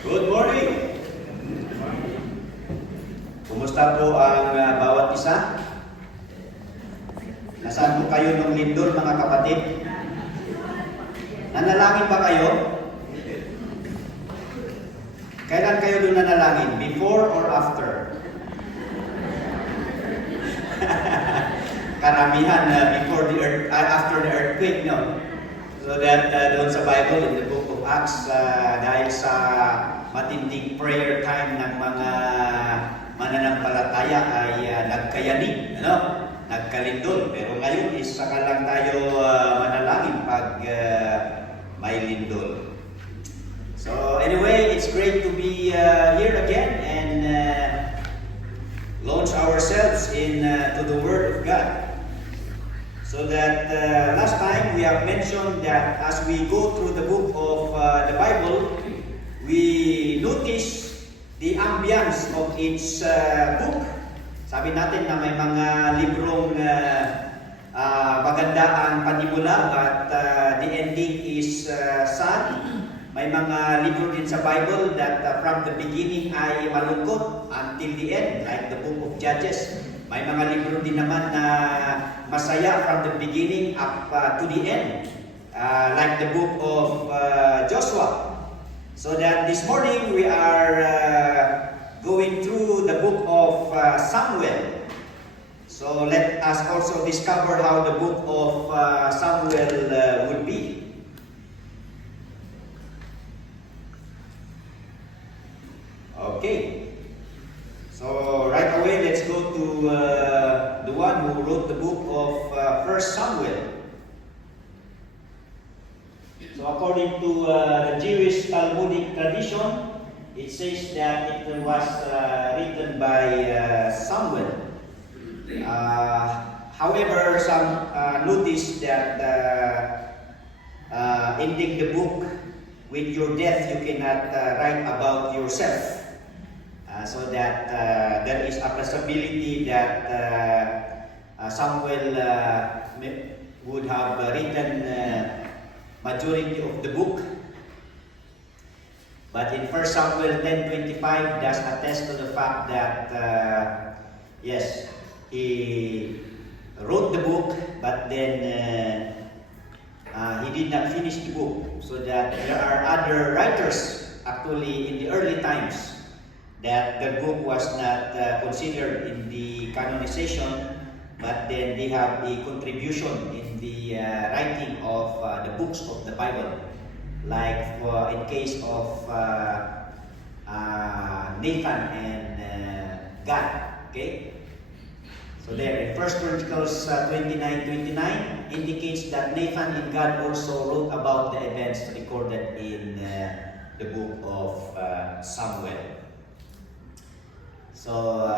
Good morning! Kumusta po ang bawat isa? Nasaan po kayo nung lindol, mga kapatid? Nanalangin ba kayo? Kailan kayo doon nanalangin? Before or after? Karamihan after the earthquake, no? So that doon sa Bible, in the book of Acts, dahil sa matinding prayer time ng mga mananampalataya ay nagkayanig, nagkalindol. Pero ngayon is saka lang tayo manalangin pag may lindol. So anyway, it's great to be here again and launch ourselves to the Word of God. So that last time we have mentioned that as we go through the book of the Bible, we notice the ambience of each book. Sabi natin na may mga librong maganda ang panimula at the ending is sad. May mga libro din sa Bible that from the beginning ay malungkot until the end, like the book of Judges. May mga libro din naman na masaya from the beginning up to the end, like the book of Joshua. So that this morning we are going through the book of Samuel. So let us also discover how the book of Samuel would be. Okay. So right away, let's go to the one who wrote the book of 1 Samuel. So according to the Jewish Talmudic tradition, it says that it was written by Samuel. However, some notice that ending the book with your death, you cannot write about yourself. So that there is a possibility that Samuel would have written majority of the book. But in 1 Samuel 10:25 does attest to the fact that yes, he wrote the book, but then he did not finish the book. So that there are other writers actually in the early times that the book was not considered in the canonization, but then they have a contribution in the writing of the books of the Bible, like in case of Nathan and Gad. Okay, so there in 1 Chronicles 29:29 indicates that Nathan and Gad also wrote about the events recorded in the book of Samuel. So,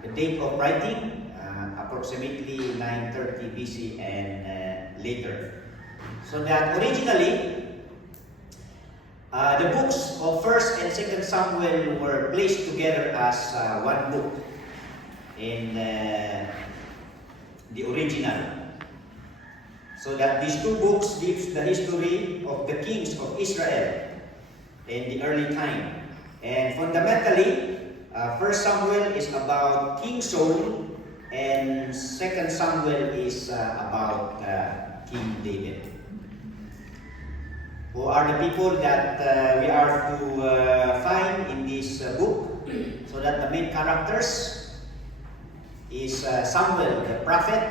the date of writing, approximately 930 BC and later. So that originally, the books of 1st and 2nd Samuel were placed together as one book in the original. So that these two books gives the history of the kings of Israel in the early time. And fundamentally, 1 Samuel is about King Saul, and 2 Samuel is about King David. Who are the people that we are to find in this book? So that the main characters is Samuel, the prophet,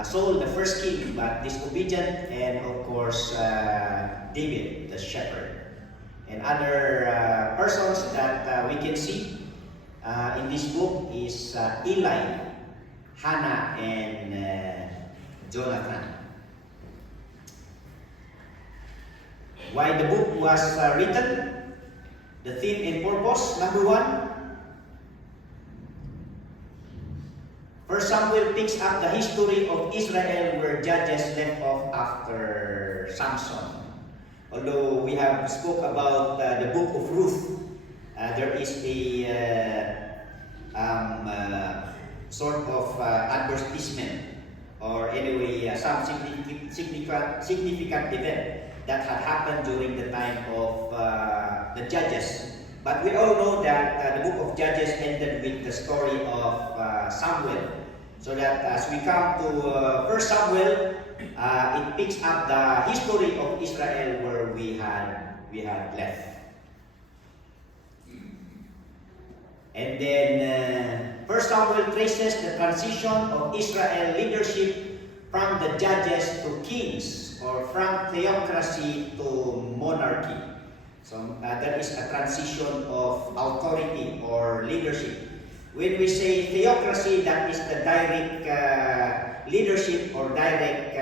Saul, the first king, but disobedient, and of course David, the shepherd. And other persons that we can see in this book is Eli, Hannah, and Jonathan. Why the book was written? The theme and purpose. Number one, 1 Samuel picks up the history of Israel where Judges left off after Samson. Although we have spoke about the book of Ruth, there is a sort of advertisement, or anyway some significant event that had happened during the time of the Judges. But we all know that the book of Judges ended with the story of Samuel. So that as we come to 1 Samuel, it picks up the history of Israel where we had left. And then 1 Samuel traces the transition of Israel leadership from the judges to kings, or from theocracy to monarchy. So that is a transition of authority or leadership. When we say theocracy, that is the direct leadership or direct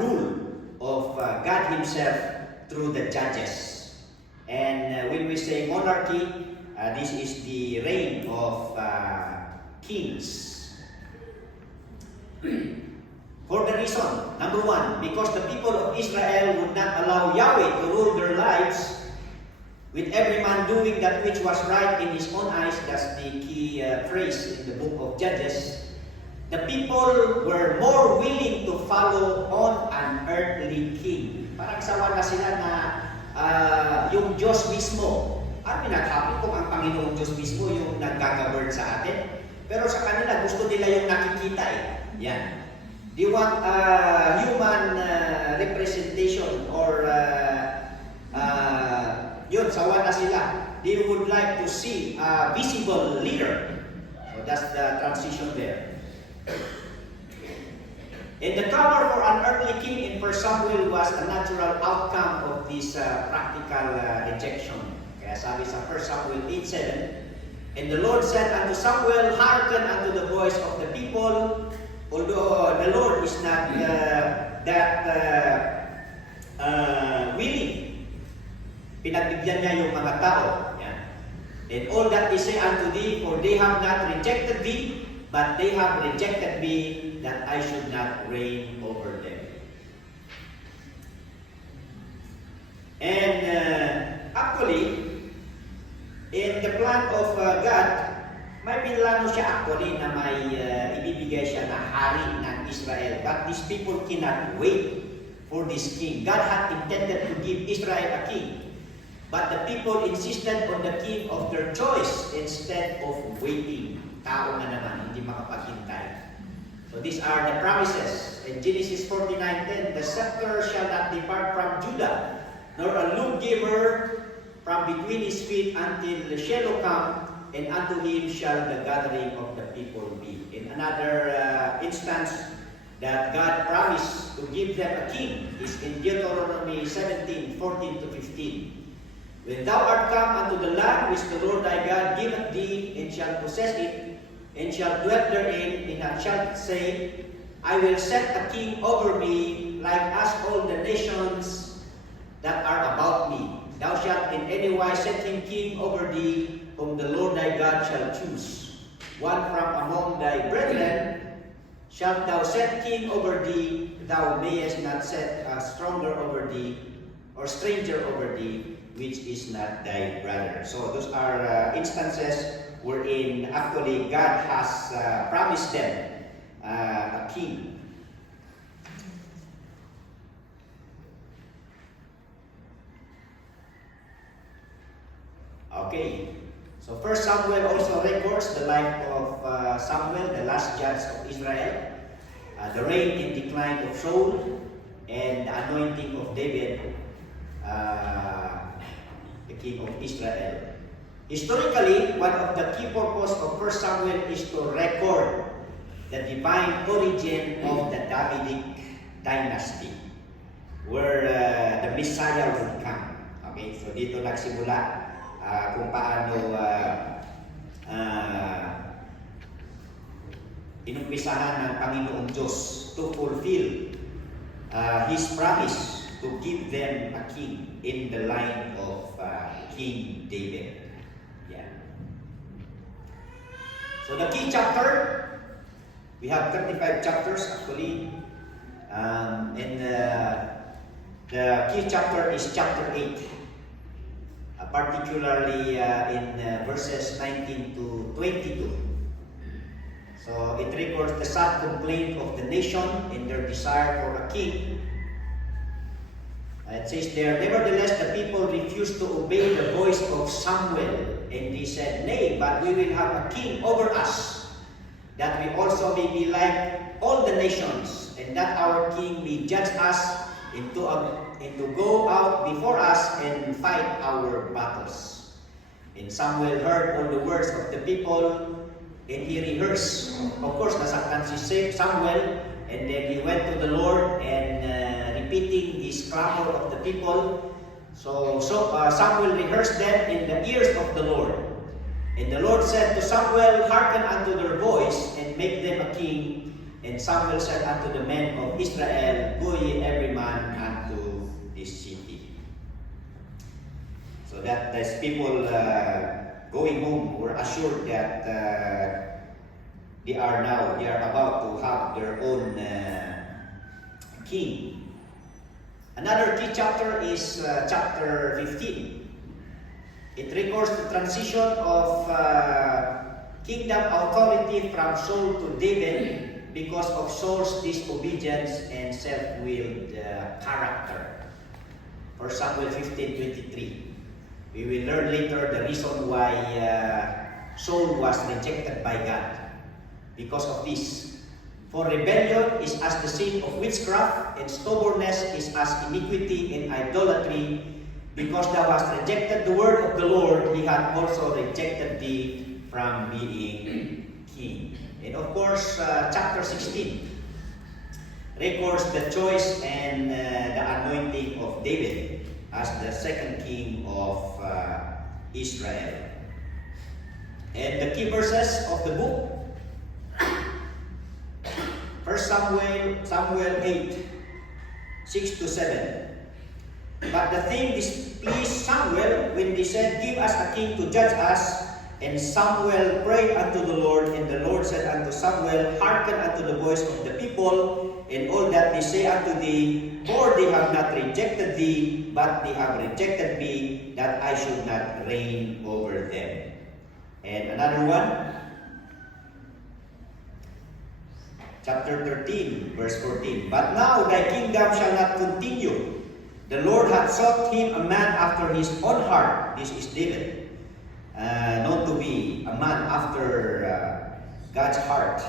rule of God Himself through the judges. And when we say monarchy, this is the reign of kings. For the reason, number one, because the people of Israel would not allow Yahweh to rule their lives, with every man doing that which was right in his own eyes. That's the key phrase in the book of Judges. The people were more willing to follow on an earthly king. Parang sawa na sila na yung Diyos mismo. Pinaghahapi kung ang Panginoong Diyos mismo yung nag-govern sa atin. Pero sa kanila, gusto nila yung nakikita eh. Yan. They want human representation or yun, sawa na sila. They would like to see a visible leader. So that's the transition there. And the clamor for an earthly king in 1 Samuel was a natural outcome of this practical rejection. Kaya sabi sa 1 Samuel 8:7, and the Lord said unto Samuel, hearken unto the voice of the people, although the Lord is not willing. Pinagbigyan niya yung mga tao. Yan. And all that they say unto thee, for they have not rejected thee, but they have rejected me, that I should not reign over them. And actually, in the plan of God, may pinlano siya actually na may ibibigay siya na hari ng Israel. But these people cannot wait for this king. God had intended to give Israel a king. But the people insisted on the king of their choice instead of waiting. Tao na naman, hindi makapaghintay. So these are the promises. In Genesis 49:10, the scepter shall not depart from Judah, nor a lawgiver from between his feet until Shiloh come, and unto him shall the gathering of the people be. In another instance that God promised to give them a king is in Deuteronomy 17:14-15. When thou art come unto the land which the Lord thy God giveth thee, and shalt possess it, and shalt dwell therein, and shalt say, I will set a king over me, like as all the nations that are about me. Thou shalt in any wise set him king over thee, whom the Lord thy God shall choose. One from among thy brethren shalt thou set king over thee, thou mayest not set a stronger over thee, or stranger over thee, which is not thy brother. So those are instances wherein actually God has promised them a king. Okay, so 1 Samuel also records the life of Samuel, the last judge of Israel, the reign and decline of Saul, and the anointing of David, the king of Israel. Historically, one of the key purposes of 1 Samuel is to record the divine origin of the Davidic dynasty, where the Messiah would come. Okay, so dito nagsimula kung paano inumpisahan ng Panginoong Diyos to fulfill His promise to give them a king in the line of King David. Yeah. So the key chapter, we have 35 chapters actually, and the key chapter is chapter 8, particularly in verses 19 to 22. So it records the sad complaint of the nation in their desire for a king. It says there, nevertheless, the people refused to obey the voice of Samuel, and they said, Nay, but we will have a king over us, that we also may be like all the nations, and that our king may judge us, and to go out before us and fight our battles. And Samuel heard all the words of the people, and he rehearsed. Of course, nasaktan si Samuel, and then he went to the Lord and repeating this clamor of the people. So Samuel rehearsed them in the ears of the Lord. And the Lord said to Samuel, Hearken unto their voice, and make them a king. And Samuel said unto the men of Israel, Go ye every man unto this city. So that as people going home were assured that they are about to have their own king. Another key chapter is chapter 15. It records the transition of kingdom authority from Saul to David because of Saul's disobedience and self-willed character. 1 Samuel 15:23. We will learn later the reason why Saul was rejected by God. Because of this. For rebellion is as the sin of witchcraft, and stubbornness is as iniquity and idolatry. Because thou hast rejected the word of the Lord, he hath also rejected thee from being king. And of course, chapter 16 records the choice and the anointing of David as the second king of Israel. And the key verses of the book, 1 Samuel 8, 6-7. But the thing displeased Samuel when they said, Give us a king to judge us. And Samuel prayed unto the Lord, and the Lord said unto Samuel, Hearken unto the voice of the people, and all that they say unto thee, for they have not rejected thee, but they have rejected me, that I should not reign over them. And another one, chapter 13, verse 14. But now thy kingdom shall not continue. The Lord hath sought him a man after his own heart. This is David, known to be a man after God's heart.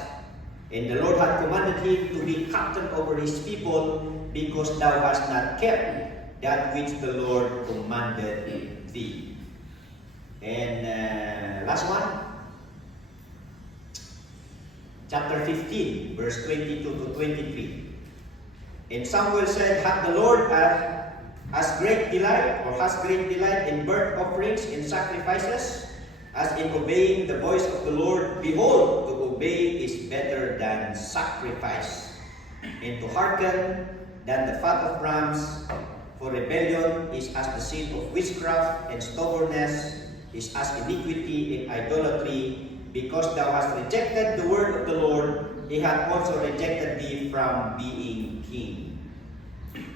And the Lord hath commanded him to be captain over his people, because thou hast not kept that which the Lord commanded thee. And last one, chapter 15, verse 22-23. And Samuel said, Hath the Lord has great delight in burnt offerings and sacrifices, as in obeying the voice of the Lord? Behold, to obey is better than sacrifice, and to hearken than the fat of rams. For rebellion is as the sin of witchcraft, and stubbornness is as iniquity and idolatry. Because thou hast rejected the word of the Lord, he hath also rejected thee from being king.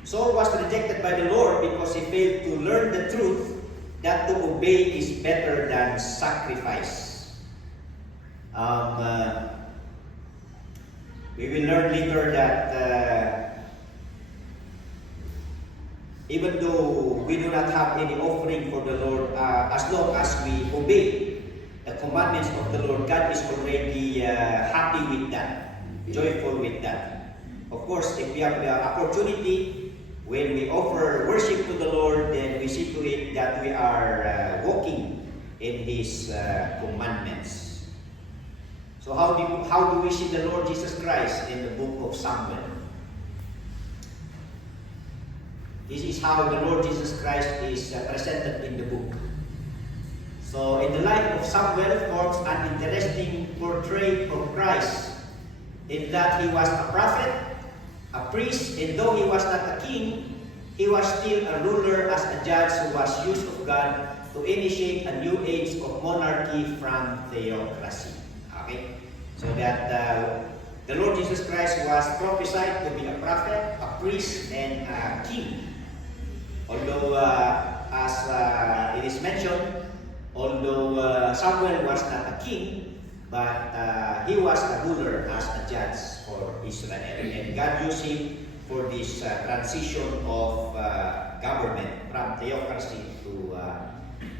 Saul was rejected by the Lord because he failed to learn the truth that to obey is better than sacrifice. We will learn later that even though we do not have any offering for the Lord, as long as we obey the commandments of the Lord, God is already happy with that, joyful with that. Of course, if we have the opportunity, when we offer worship to the Lord, then we see to it that we are walking in His commandments. So how do we see the Lord Jesus Christ in the book of Samuel? This is how the Lord Jesus Christ is presented in the book. So in the life of Samuel forms an interesting portrait of Christ, in that he was a prophet, a priest, and though he was not a king, he was still a ruler as a judge who was used of God to initiate a new age of monarchy from theocracy. Okay? So that the Lord Jesus Christ was prophesied to be a prophet, a priest, and a king. Although, as it is mentioned, although Samuel was not a king, but he was a ruler as a judge for Israel. And God used him for this transition of government from theocracy to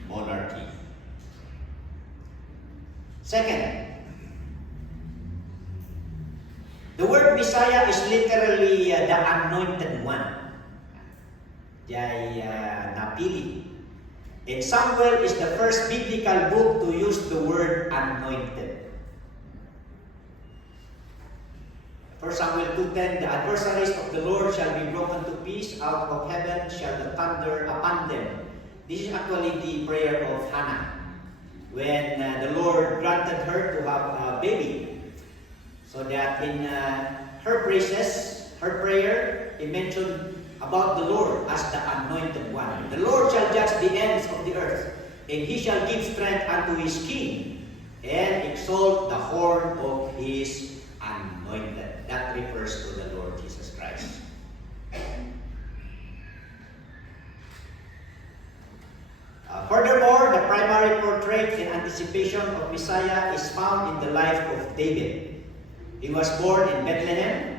monarchy. Second, the word Messiah is literally the anointed one. Jay napili. And Samuel is the first biblical book to use the word anointed. 1 Samuel 2:10, the adversaries of the Lord shall be broken to pieces, out of heaven shall the thunder upon them. This is actually the prayer of Hannah, when the Lord granted her to have a baby. So that in her praises, her prayer, he mentioned about the Lord as the anointed one. The Lord shall judge the ends of the earth, and he shall give strength unto his king, and exalt the horn of his anointed. That refers to the Lord Jesus Christ. Furthermore, the primary portrait and anticipation of Messiah is found in the life of David. He was born in Bethlehem,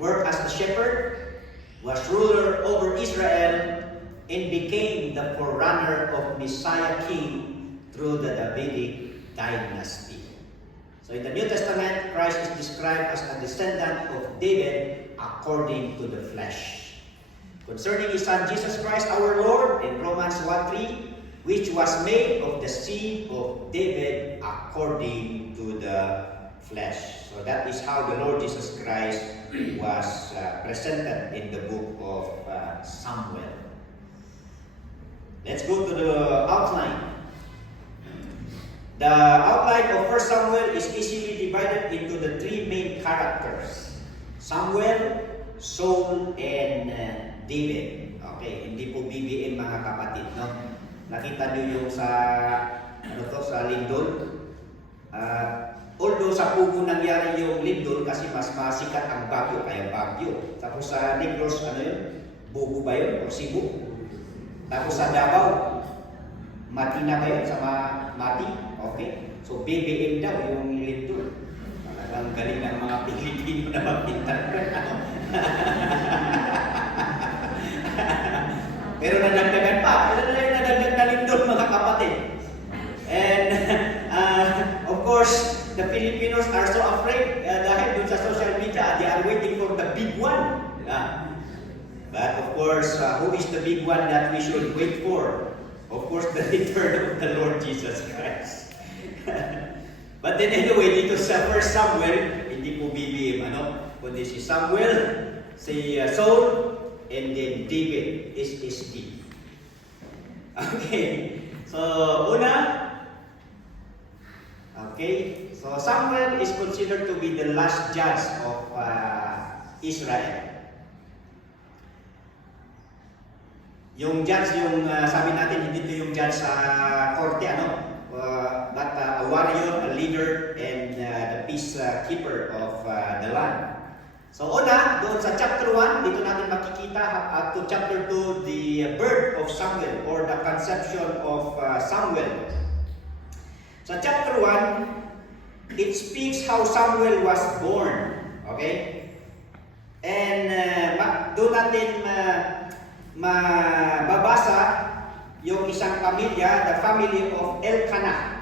worked as a shepherd, was ruler over Israel, and became the forerunner of Messiah King through the Davidic dynasty. So in the New Testament, Christ is described as a descendant of David according to the flesh. Concerning his son Jesus Christ our Lord, in Romans 1:3, which was made of the seed of David according to the flesh. So that is how the Lord Jesus Christ was presented in the book of Samuel. Let's go to the outline. The outline of 1 Samuel is easily divided into the three main characters: Samuel, Saul, and David. Okay, hindi po BBM mga kapatid, no? Nakita niyo yung sa sa lindol. Although sa Pugo nangyari yung lindol kasi mas masikat ang bagyo, kaya bagyo. Tapos sa Negros, Bugo ba yun? O Cebu? Tapos sa Davao, Matina ba yun? Sa Mati? Okay. So BBM daw yung lindol. Talagang galing ng mga Pilipino na mag-interpret. Pero nadagdagan pa. Ito na yung nadagdag na lindol mga kapatid. And of course, the Filipinos are so afraid dahil dun sa social media, they are waiting for the big one. But of course, who is the big one that we should wait for? Of course, the return of the Lord Jesus Christ. But then anyway, dito sa 1 Samuel, hindi po BBM, kundi si Samuel, si Saul, and then David is SB. Okay, so okay, so Samuel is considered to be the last judge of Israel. Yung judge, sabi natin, hindi ito yung judge sa korte, but a warrior, a leader, and the peacekeeper of the land. So doon sa chapter 1, dito natin makikita up to chapter 2, the birth of Samuel or the conception of Samuel. Sa chapter 1, it speaks how Samuel was born. Okay? And doon natin mababasa yung isang pamilya, the family of Elkanah.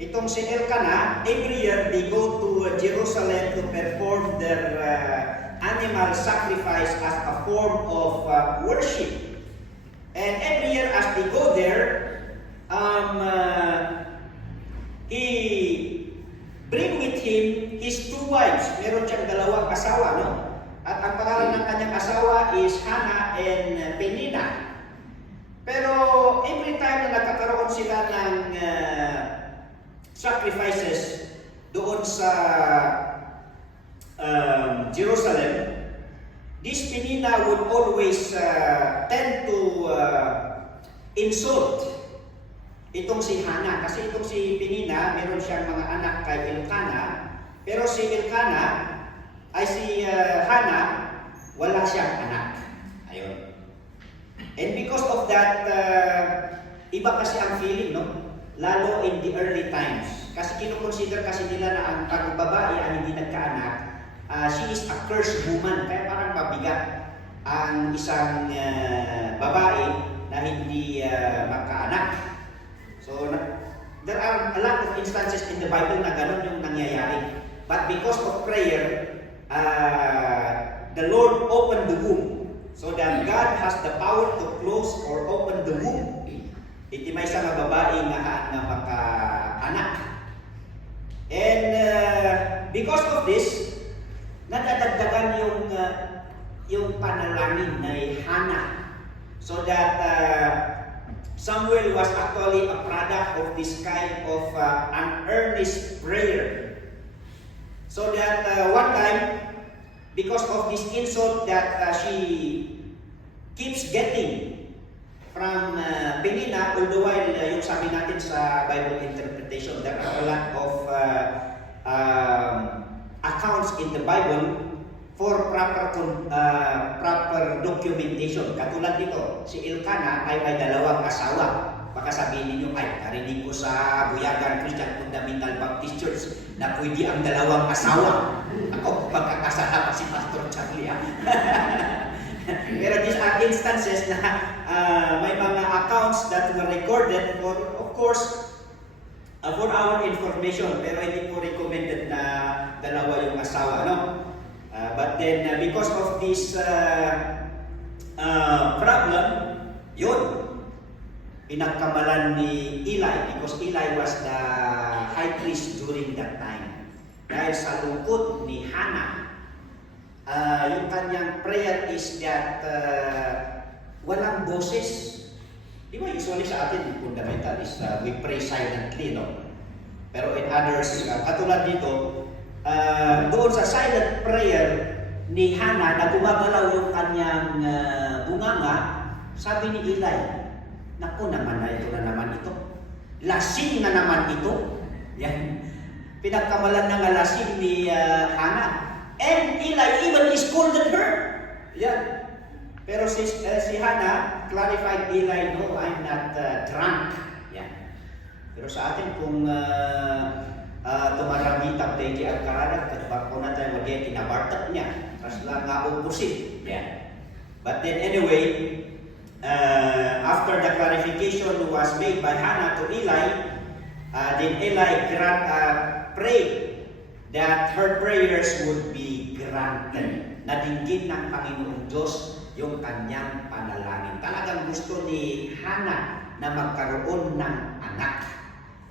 Itong si Elkanah, every year they go to Jerusalem to perform their animal sacrifice as a form of worship. And every year as they go there, he bring with him his two wives. Meron siyang dalawang asawa, At ang pangalan ng kanyang asawa is Hannah and Penina. Pero every time na nagkakaroon sila ng sacrifices doon sa Jerusalem, this Penina would always tend to insult itong si Hannah. Kasi itong si Penina, meron siyang mga anak kay Elkanah, pero si Elkanah ay si Hannah, wala siyang anak. Ayun. And because of that, iba kasi ang feeling, lalo in the early times. Kasi kinukonsider kasi nila na ang pag-babae ang hindi nagkaanak she is a cursed woman. Kaya parang mabigat ang isang babae na hindi magkaanak. So, there are a lot of instances in the Bible na ganun yung nangyayari. But because of prayer, the Lord opened the womb. So that God has the power to close or open the womb. Iti may isang babae nga makaanak. And because of this, nadadagdagan yung panalangin na Hannah. So that Samuel was actually a product of this kind of an earnest prayer. So that one time, because of this insult that she keeps getting from Penina, although yung sabi natin sa Bible interpretation, there are a lot of accounts in the Bible for proper documentation. Katulad dito, si Elkanah ay may dalawang asawa. Baka sabihin ninyo, ay, narinig ko sa Buyagan Christian Fundamental Baptist Church na pwede ang dalawang asawa. Ako, pagkakasala pa si Pastor Charlie. Pero these are instances na may mga accounts that were recorded for, of course, for our information. Pero hindi po recommended na dalawa yung asawa, no? But then, because of this problem, yun, pinagkamalan ni Eli, because Eli was the high priest during that time. Dahil sa lungkot ni Hannah, yung kanyang prayer is that walang boses. Di ba usually sa atin, fundamental is we pray silently, no? Pero in others, katulad dito, doon sa silent prayer ni Hannah na gumagalaw yung kanyang bunganga, sabi ni Eli, naku naman na ito na naman ito. Lasing na naman ito. Yan. Pinagkamalan ng lasing ni Hannah. And Eli even scolded her. Yan. Pero si Hannah clarified Eli, no, I'm not drunk. Yan. Pero sa atin kung tumaramitak tayo di ang karadag, katbako na tayo magiging kinabartak niya. Tapos lang nga opposite. Yan. But then anyway, after the clarification was made by Hannah to Eli, then Eli prayed that her prayers would be granted. Nadinggin ng Panginoong Diyos yung kanyang panalangin. Talagang gusto ni Hannah na magkaroon ng anak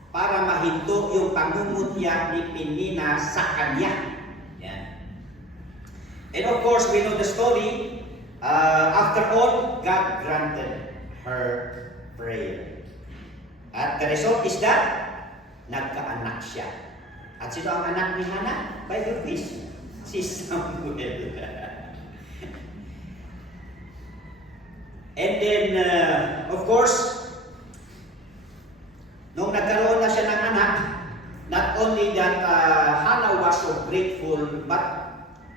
para mahinto yung pangungutya ni Penina sa kanya. Yan. And of course, we know the story. After all, God granted her prayer. At the result is that nagkaanak siya. At sino ang anak ni Hannah? By the grace, si Samuel. And then, of course, nung nagkaroon na siya ng anak, not only that Hannah was so grateful, but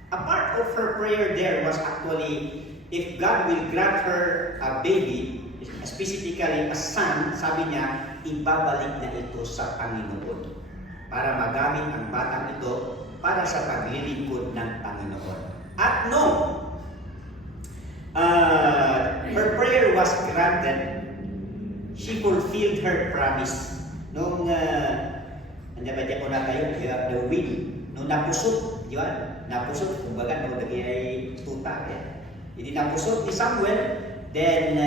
a part of her prayer there was actually, if God will grant her a baby, specifically a son, sabi niya, ibabalik na ito sa Panginoon para magamit ang batang ito para sa paglilingkod ng Panginoon. At no, her prayer was granted, she fulfilled her promise. Nung, nandiyan ko na kayo, the will, nung napusot, di ba? Napusot, kumbaga, no, lagi ay tuta, Hindi napusot ni Samuel, then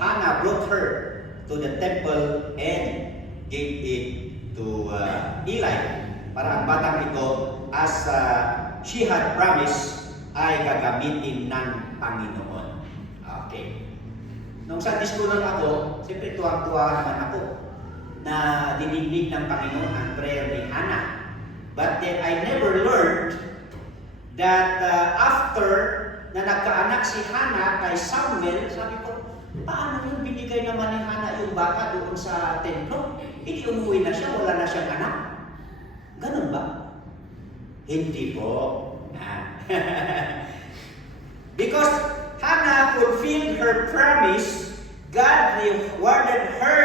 Hannah brought her to the temple and gave it to Eli para ang batang ito, as she had promised, ay gagamitin ng Panginoon. Okay. Nung Sunday school ako, siyempre tuwang-tuwa naman ako na dininig ng Panginoon ang prayer ni Hannah. But then I never learned that after na nagkaanak si Hannah kay Samuel, sabi ko, paano yung binigay naman ni Hannah yung bata doon sa templo? Hindi umuwi na siya, wala na siyang anak. Ganun ba? Hindi po. Because Hannah fulfilled her promise, God rewarded her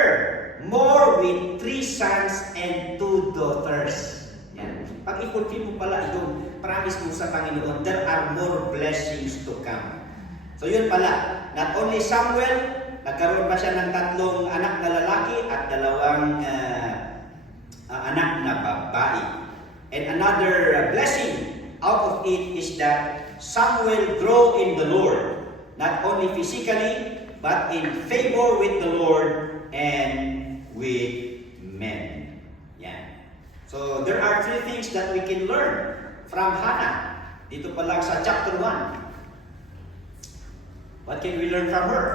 more with 3 sons and 2 daughters. Yan. Pag i-fulfill mo pala yung promise mo sa Panginoon, there are more blessings to come. So yun pala, not only Samuel, nagkaroon pa siya ng 3 anak na lalaki at 2 anak na babae. And another blessing out of it is that Samuel grew in the Lord, not only physically, but in favor with the Lord and with men. Yan. So there are 3 things that we can learn from Hannah. Dito pa lang sa chapter 1. What can we learn from her?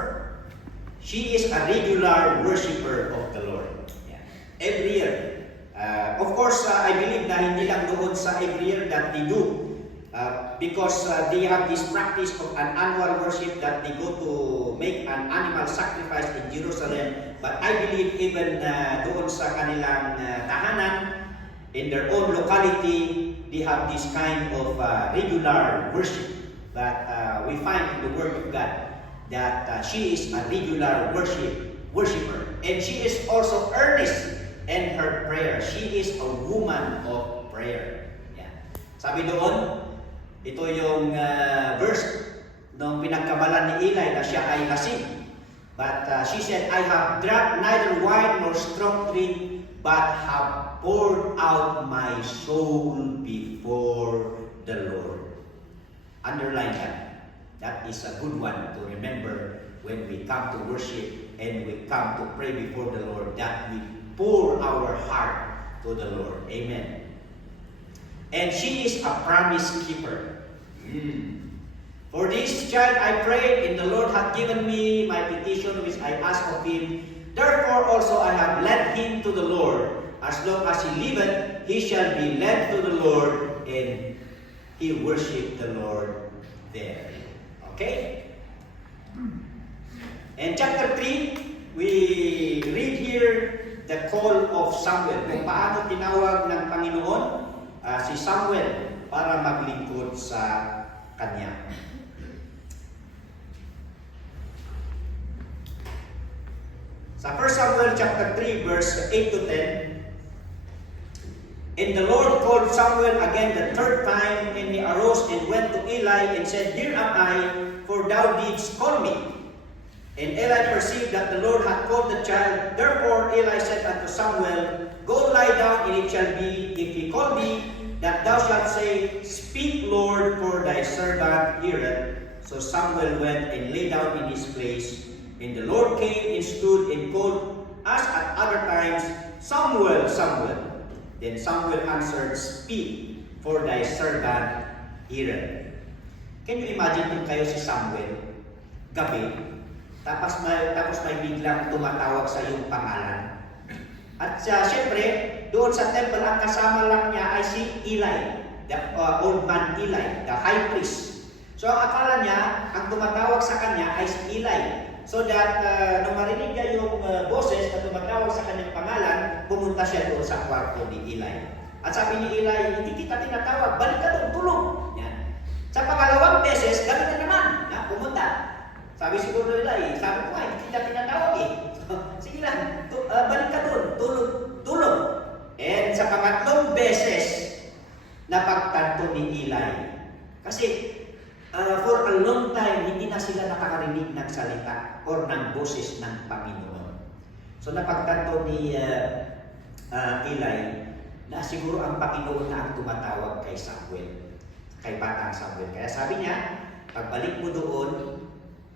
She is a regular worshiper of the Lord. Yeah. Every year. Of course, I believe na hindi lang doon sa every year that they do. Because they have this practice of an annual worship that they go to make an animal sacrifice in Jerusalem. But I believe even doon sa kanilang tahanan, in their own locality, they have this kind of regular worship. But we find in the Word of God that she is a regular worshiper. And she is also earnest in her prayer. She is a woman of prayer. Yeah. Sabi doon, ito yung verse nung pinagkamalan ni Eli na siya ay lasing. But she said, I have drunk neither wine nor strong drink, but have poured out my soul before the Lord. Underline that. That is a good one to remember when we come to worship and we come to pray before the Lord, that we pour our heart to the Lord. Amen. And she is a promise keeper. For this child I prayed, and the Lord hath given me my petition which I asked of him. Therefore also I have led him to the Lord. As long as he liveth, he shall be led to the Lord, and he worshiped the Lord there. Okay? And chapter 3, we read here the call of Samuel. Kung paano tinawag ng Panginoon si Samuel para maglingkod sa kanya. Sa 1 Samuel chapter 3 verse 8 to 10, and the Lord called Samuel again the 3rd time, and he arose and went to Eli and said, Here am I, for thou didst call me. And Eli perceived that the Lord had called the child. Therefore Eli said unto Samuel, Go lie down, and it shall be, if he call thee, that thou shalt say, Speak, Lord, for thy servant heareth. So Samuel went and lay down in his place. And the Lord came and stood and called, as at other times, Samuel, Samuel. Then Samuel answered, Speak, for thy servant heareth. Can you imagine kung kayo si Samuel, gabi, tapos may biglang tumatawag sa iyong pangalan? At siyempre, doon sa temple, ang kasama lang niya ay si Eli, the old man Eli, the high priest. So ang akala niya, ang tumatawag sa kanya ay si Eli. So that nung marinig niya yung boses na tumatawag sa kanyang pangalan, pumunta siya doon sa kwarto ni Eli. At sabi ni Eli, hindi kita tinatawag, balik ka doon, tulog. Yan. Sa pangalawang beses, gano'n na naman, pumunta. Sabi siguro ni Eli, sabi ko nga, hindi kita tinatawag eh. Sige lang, balik ka doon, tulog. And sa pangatlong beses, napagtanto ni Eli. Kasi for a long time, hindi na sila nakakarinig ng salita or ng boses ng Panginoon. So napagtanto ni Eli na siguro ang Panginoon na ang tumatawag kay Samuel, kay batang Samuel. Kaya sabi niya, pagbalik mo doon,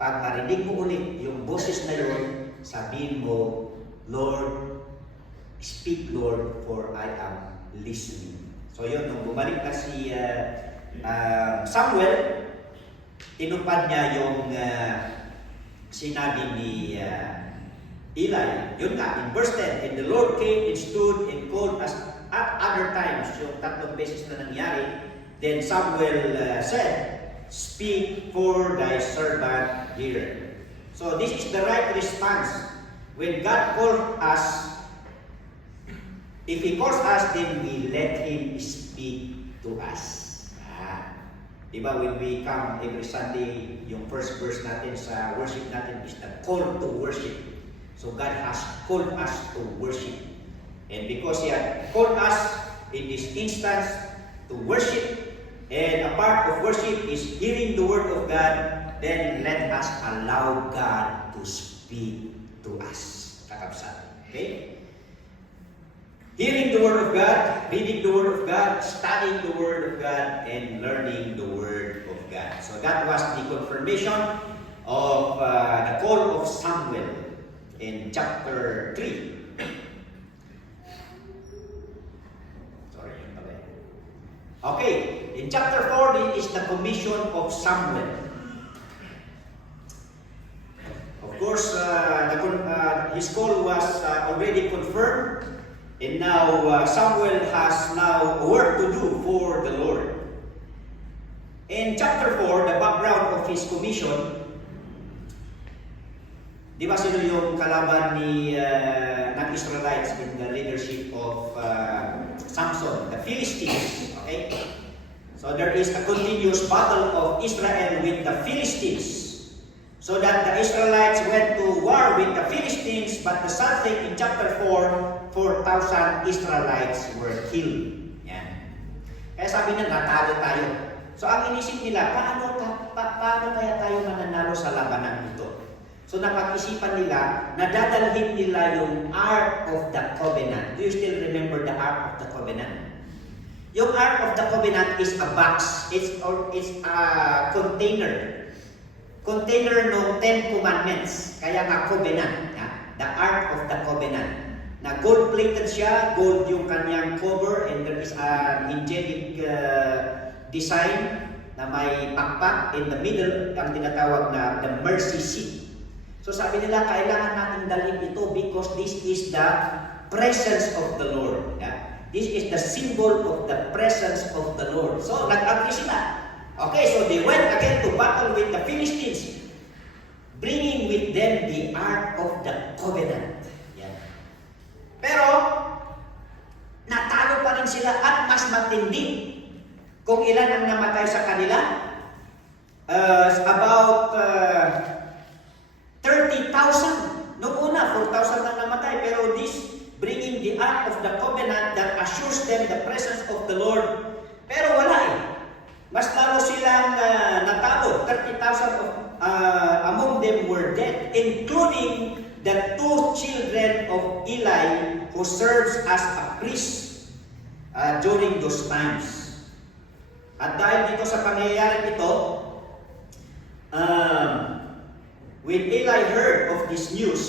pag marinig mo ulit yung boses na yun, sabihin mo, Lord, speak, Lord, for I am listening. So yun, nung bumalik na si Samuel, tinupad niya yung sinabi ni Eli. Yun nga, in verse 10, and the Lord came and stood and called as at other times. Yung 3 beses na nangyari. Then Samuel said, Speak, for thy servant heareth. So this is the right response. When God calls us, if He calls us, then we let Him speak to us. Diba, when we come every Sunday, yung first verse natin sa worship natin is the call to worship. So God has called us to worship. And because He had called us, in this instance to worship. And a part of worship is hearing the Word of God. Then let us allow God to speak to us. Kakabsat. Okay? Hearing the Word of God, reading the Word of God, studying the Word of God, and learning the Word of God. So that was the confirmation of the call of Samuel in chapter 3. Sorry. Okay, in chapter 4, this is the commission of Samuel. Of course, his call was already confirmed. And now, Samuel has now work to do for the Lord. In chapter 4, the background of his commission, di ba sino yung kalaban ng Israelites in the leadership of Samson? The Philistines. Okay? So there is a continuous battle of Israel with the Philistines. So that the Israelites went to war with the Philistines, but the sad thing in chapter 4, 4,000 Israelites were killed. Yan. Kaya sabi na, natalo tayo. So ang inisip nila, paano kaya tayo mananalo sa labanan ito? So napag-isipan nila, nadadalhin nila yung Ark of the Covenant. Do you still remember the Ark of the Covenant? Yung Ark of the Covenant is a box. It's a container. Container ng 10 Commandments. Kaya nga Covenant. The Ark of the Covenant. Na gold-plated siya, gold yung kanyang cover, and there is an angelic design na may pakpak in the middle, ang tinatawag na the mercy seat. So sabi nila, kailangan natin dalhin ito because this is the presence of the Lord. This is the symbol of the presence of the Lord. So nag-agree sila. Okay, so they went again to battle with the Philistines, bringing with them the Ark of the Covenant. Yan. Pero, natalo pa rin sila at mas matindi. Kung ilan ang namatay sa kanila, about 30,000. Noong una, 4,000 ang namatay. Pero this, bringing the Ark of the Covenant that assures them the presence of the Lord. Pero wala eh. Mas lalo silang natalo. 30,000 among them were dead, including the 2 children of Eli who serves as a priest during those times. At dahil dito sa pangyayari ito, when Eli heard of this news,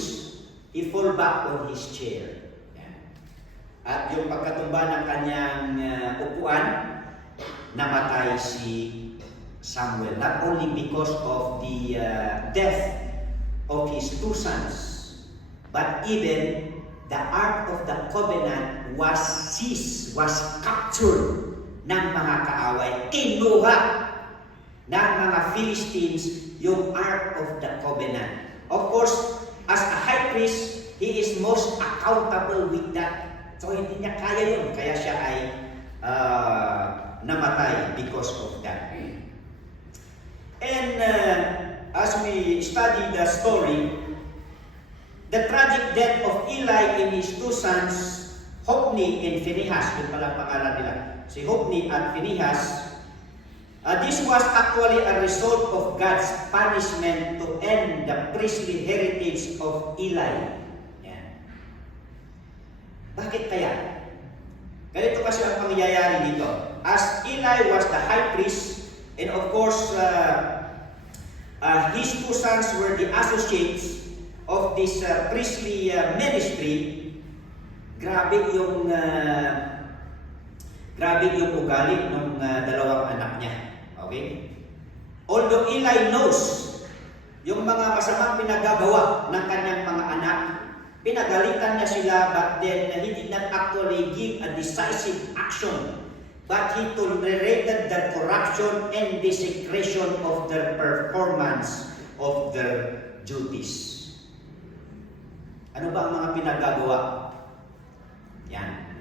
he fell back on his chair. At yung pagkatumba ng kanyang upuan, namatay si Samuel. Not only because of the death of his 2 sons, but even the Ark of the Covenant was seized, was captured ng mga kaaway. Kinuha ng mga Philistines yung Ark of the Covenant. Of course, as a high priest, he is most accountable with that. So hindi niya kaya yun. Kaya siya ay namatay because of that. And as we study the story, the tragic death of Eli and his 2 sons, Hophni and Phinehas, yun pala pangalan nila, si Hophni at Phinehas, this was actually a result of God's punishment to end the priestly heritage of Eli. Yan. Bakit kaya? Ganito kasi ang pangyayari dito. As Eli was the high priest, and of course, his 2 sons were the associates of this priestly ministry, grabe yung ugali ng dalawang anak niya. Okay? Although Eli knows yung mga masamang pinagagawa ng kanyang mga anak, pinagalitan niya sila, but then he did not actually give a decisive action. But he tolerated the corruption and desecration of their performance of their duties. Ano ba ang mga pinagagawa? Yan.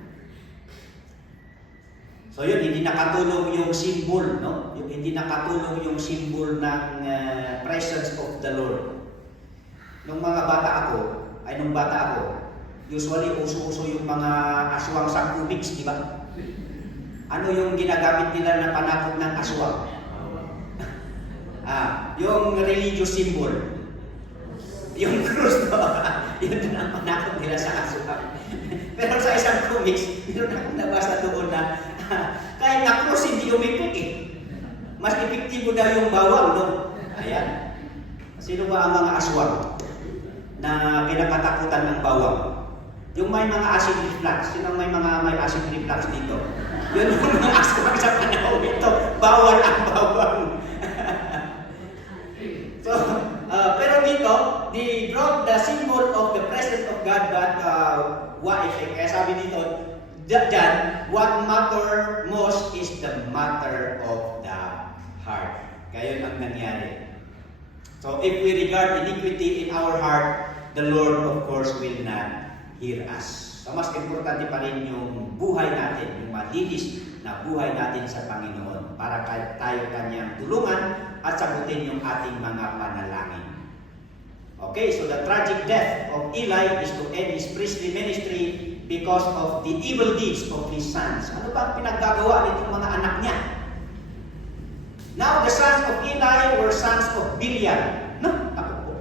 So yun, hindi nakatulong yung symbol, no? Hindi nakatulong yung symbol ng presence of the Lord. Nung bata ako, usually uso-uso yung mga aswang 10 weeks, di ba? Ano yung ginagamit nila na panakot ng aswang? Yung religious symbol. Yung cross, no? Yun ang panakot nila sa aswang. Pero sa isang comics, meron akong nabasa doon na kahit na cross hindi umipik eh. Mas epektibo daw yung bawang, no? Ayan. Sino ba ang mga aswang na kinakatakutan ng bawang? Yung may mga acid reflux. Sino may acid reflux dito? Yun yung mga aswang sa panahon ito. Bawal ang bawang. So, pero dito, they brought the symbol of the presence of God, but what effect? Kaya sabi dito, dyan, what matter most is the matter of the heart. Kaya yun ang nangyari. So, if we regard iniquity in our heart, the Lord, of course, will not hear us. So, mas importante pa rin yung buhay natin, yung malinis na buhay natin sa Panginoon para tayo Kanyang tulungan at sagutin yung ating mga panalangin. Okay, so the tragic death of Eli is to end his priestly ministry because of the evil deeds of his sons. Ano ba ang pinaggagawa nitong mga anak niya? Now, the sons of Eli were sons of Biliam. No, ako po.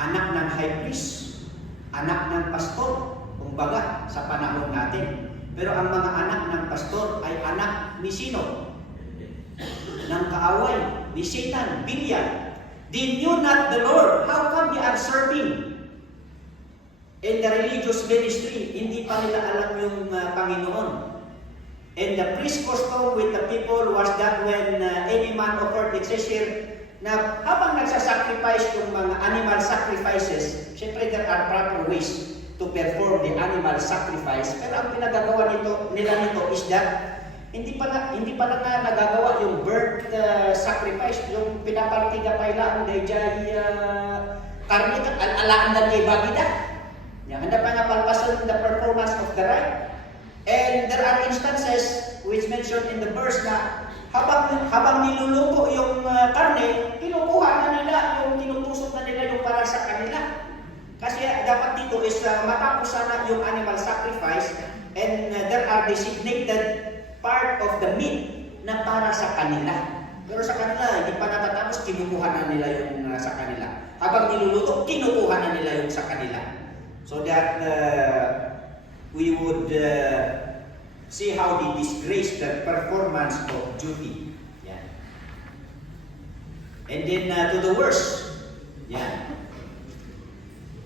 Anak ng high priest, anak ng pastor, kumbaga, sa panahon natin. Pero ang mga anak ng pastor ay anak ni sino? Ng kaaway, ni Satan, Biliam. They knew not the Lord. How come they are serving in the religious ministry? Hindi pa nila alam yung Panginoon. And the priest custom with the people was that when any man offered, it says here, na habang nagsasacrifice yung mga animal sacrifices, syempre there are proper ways to perform the animal sacrifice. Pero ang pinagagawa nila nito is that hindi pa lang nga nagagawa yung bird sacrifice, yung pinapartiga pa ilang dayjay karne kat alaan dan kay bagida. Yan handa pa nga palpasan the performance of the rite. And there are instances which mentioned in the verse na habang niluluto yung karne, kinukuha na nila yung tinutusok na nila yung para sa kanila. Kasi dapat dito is matapos sana yung animal sacrifice and there are designated part of the meat na para sa kanila. Pero sa kanila, hindi pa natatapos, kinukuha na nila yung sa kanila. Habang niluluto, kinukuha na nila yung sa kanila. So that we would see how they disgrace the performance of duty. Yeah. And then to the worst. Yeah.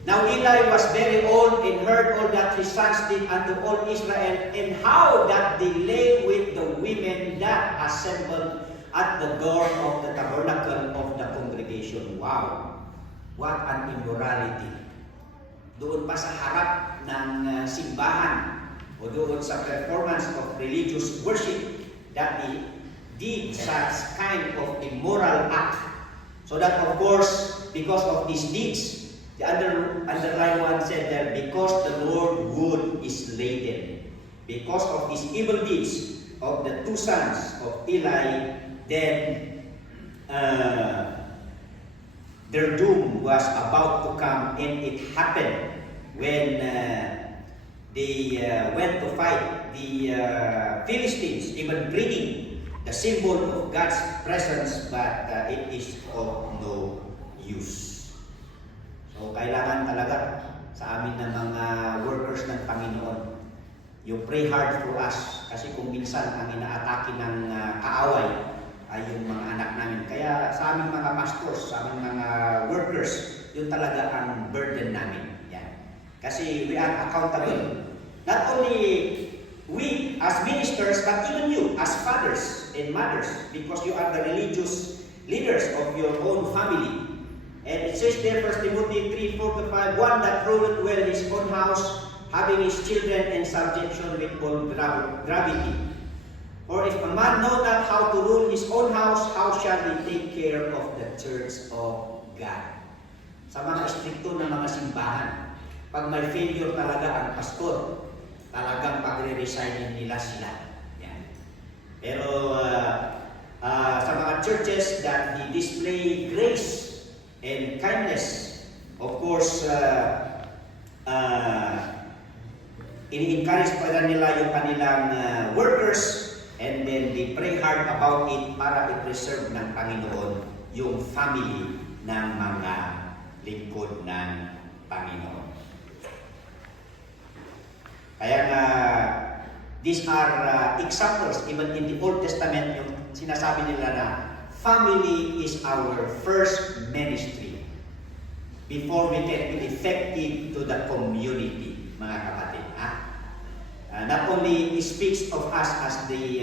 Now Eli was very old and heard all that his sons did unto all Israel, and how that they lay with the women that assembled at the door of the tabernacle of the congregation. Wow! What an immorality! Doon pa sa harap ng simbahan o doon sa performance of religious worship that they did such kind of immoral act. So that of course, because of these deeds, the underlying one said there, because the Lord would slay them. Because of these evil deeds of the two sons of Eli, then their doom was about to come, and it happened when they went to fight the Philistines, even bringing the symbol of God's presence, but it is of no use. So, kailangan talaga sa amin ng mga workers ng Panginoon, you pray hard for us. Kasi kung minsan ang inaatake ng kaaway ay yung mga anak namin. Kaya sa aming mga pastors, sa aming mga workers, yun talaga ang burden namin. Yan. Kasi we are accountable. Not only we as ministers, but even you as fathers and mothers, because you are the religious leaders of your own family. And it says there, 1 Timothy 3:4-5, one that ruleth well his own house, having his children in subjection with all gravity. For if a man know not how to rule his own house, how shall he take care of the church of God? Sa mga istrikto ng mga simbahan, pag may failure talaga ang pastor, talagang pagre-resignin nila sila. Yan. Pero sa mga churches that they display grace and kindness, of course, ini-encourage pa rin nila yung kanilang workers, and then they pray hard about it para i-preserve ng Panginoon yung family ng mga lingkod ng Panginoon. Kaya nga, these are examples, even in the Old Testament, yung sinasabi nila na family is our first ministry before we can be effective to the community, mga kapatid. Not only speaks of us as the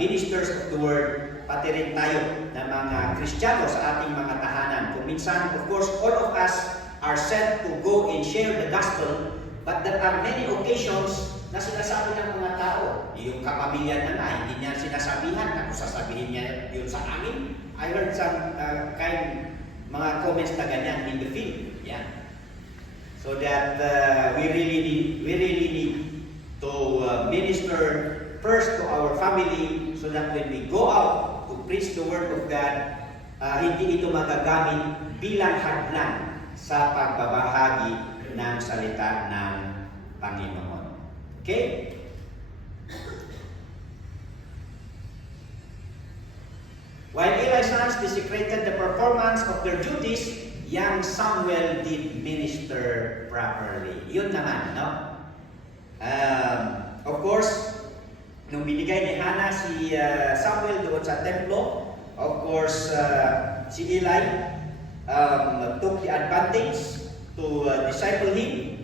ministers of the word, pati rin tayo na mga Kristiyano sa ating mga tahanan. Kung minsan, of course, all of us are sent to go and share the gospel, but there are many occasions na sinasabi ng mga tao, yung kapamilya na nga, hindi niya sinasabihan, kung sasabihin niya yun sa amin. I heard some mga comments na ganyan in the field. Yeah. So that we really need to minister first to our family, so that when we go out to preach the word of God, hindi ito magagamit bilang hadlang sa pagbabahagi ng salita ng Panginoon. Okay? While Eli's sons desecrated the performance of their duties, young Samuel did minister properly. Yun naman, no? Of course, nung binigay ni Hannah si Samuel doon sa templo, of course, si Eli took the advantage to disciple him.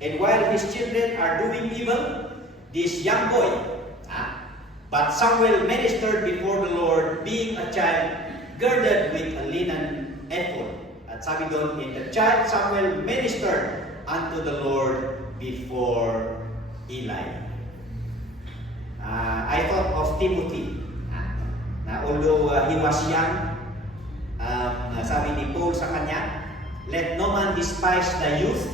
And while his children are doing evil, this young boy, but Samuel ministered before the Lord, being a child, girded with a linen ephod. At sabi doon, in the child Samuel ministered unto the Lord before Eli. I thought of Timothy, na although he was young, sabi ni Paul sa kanya, let no man despise the youth,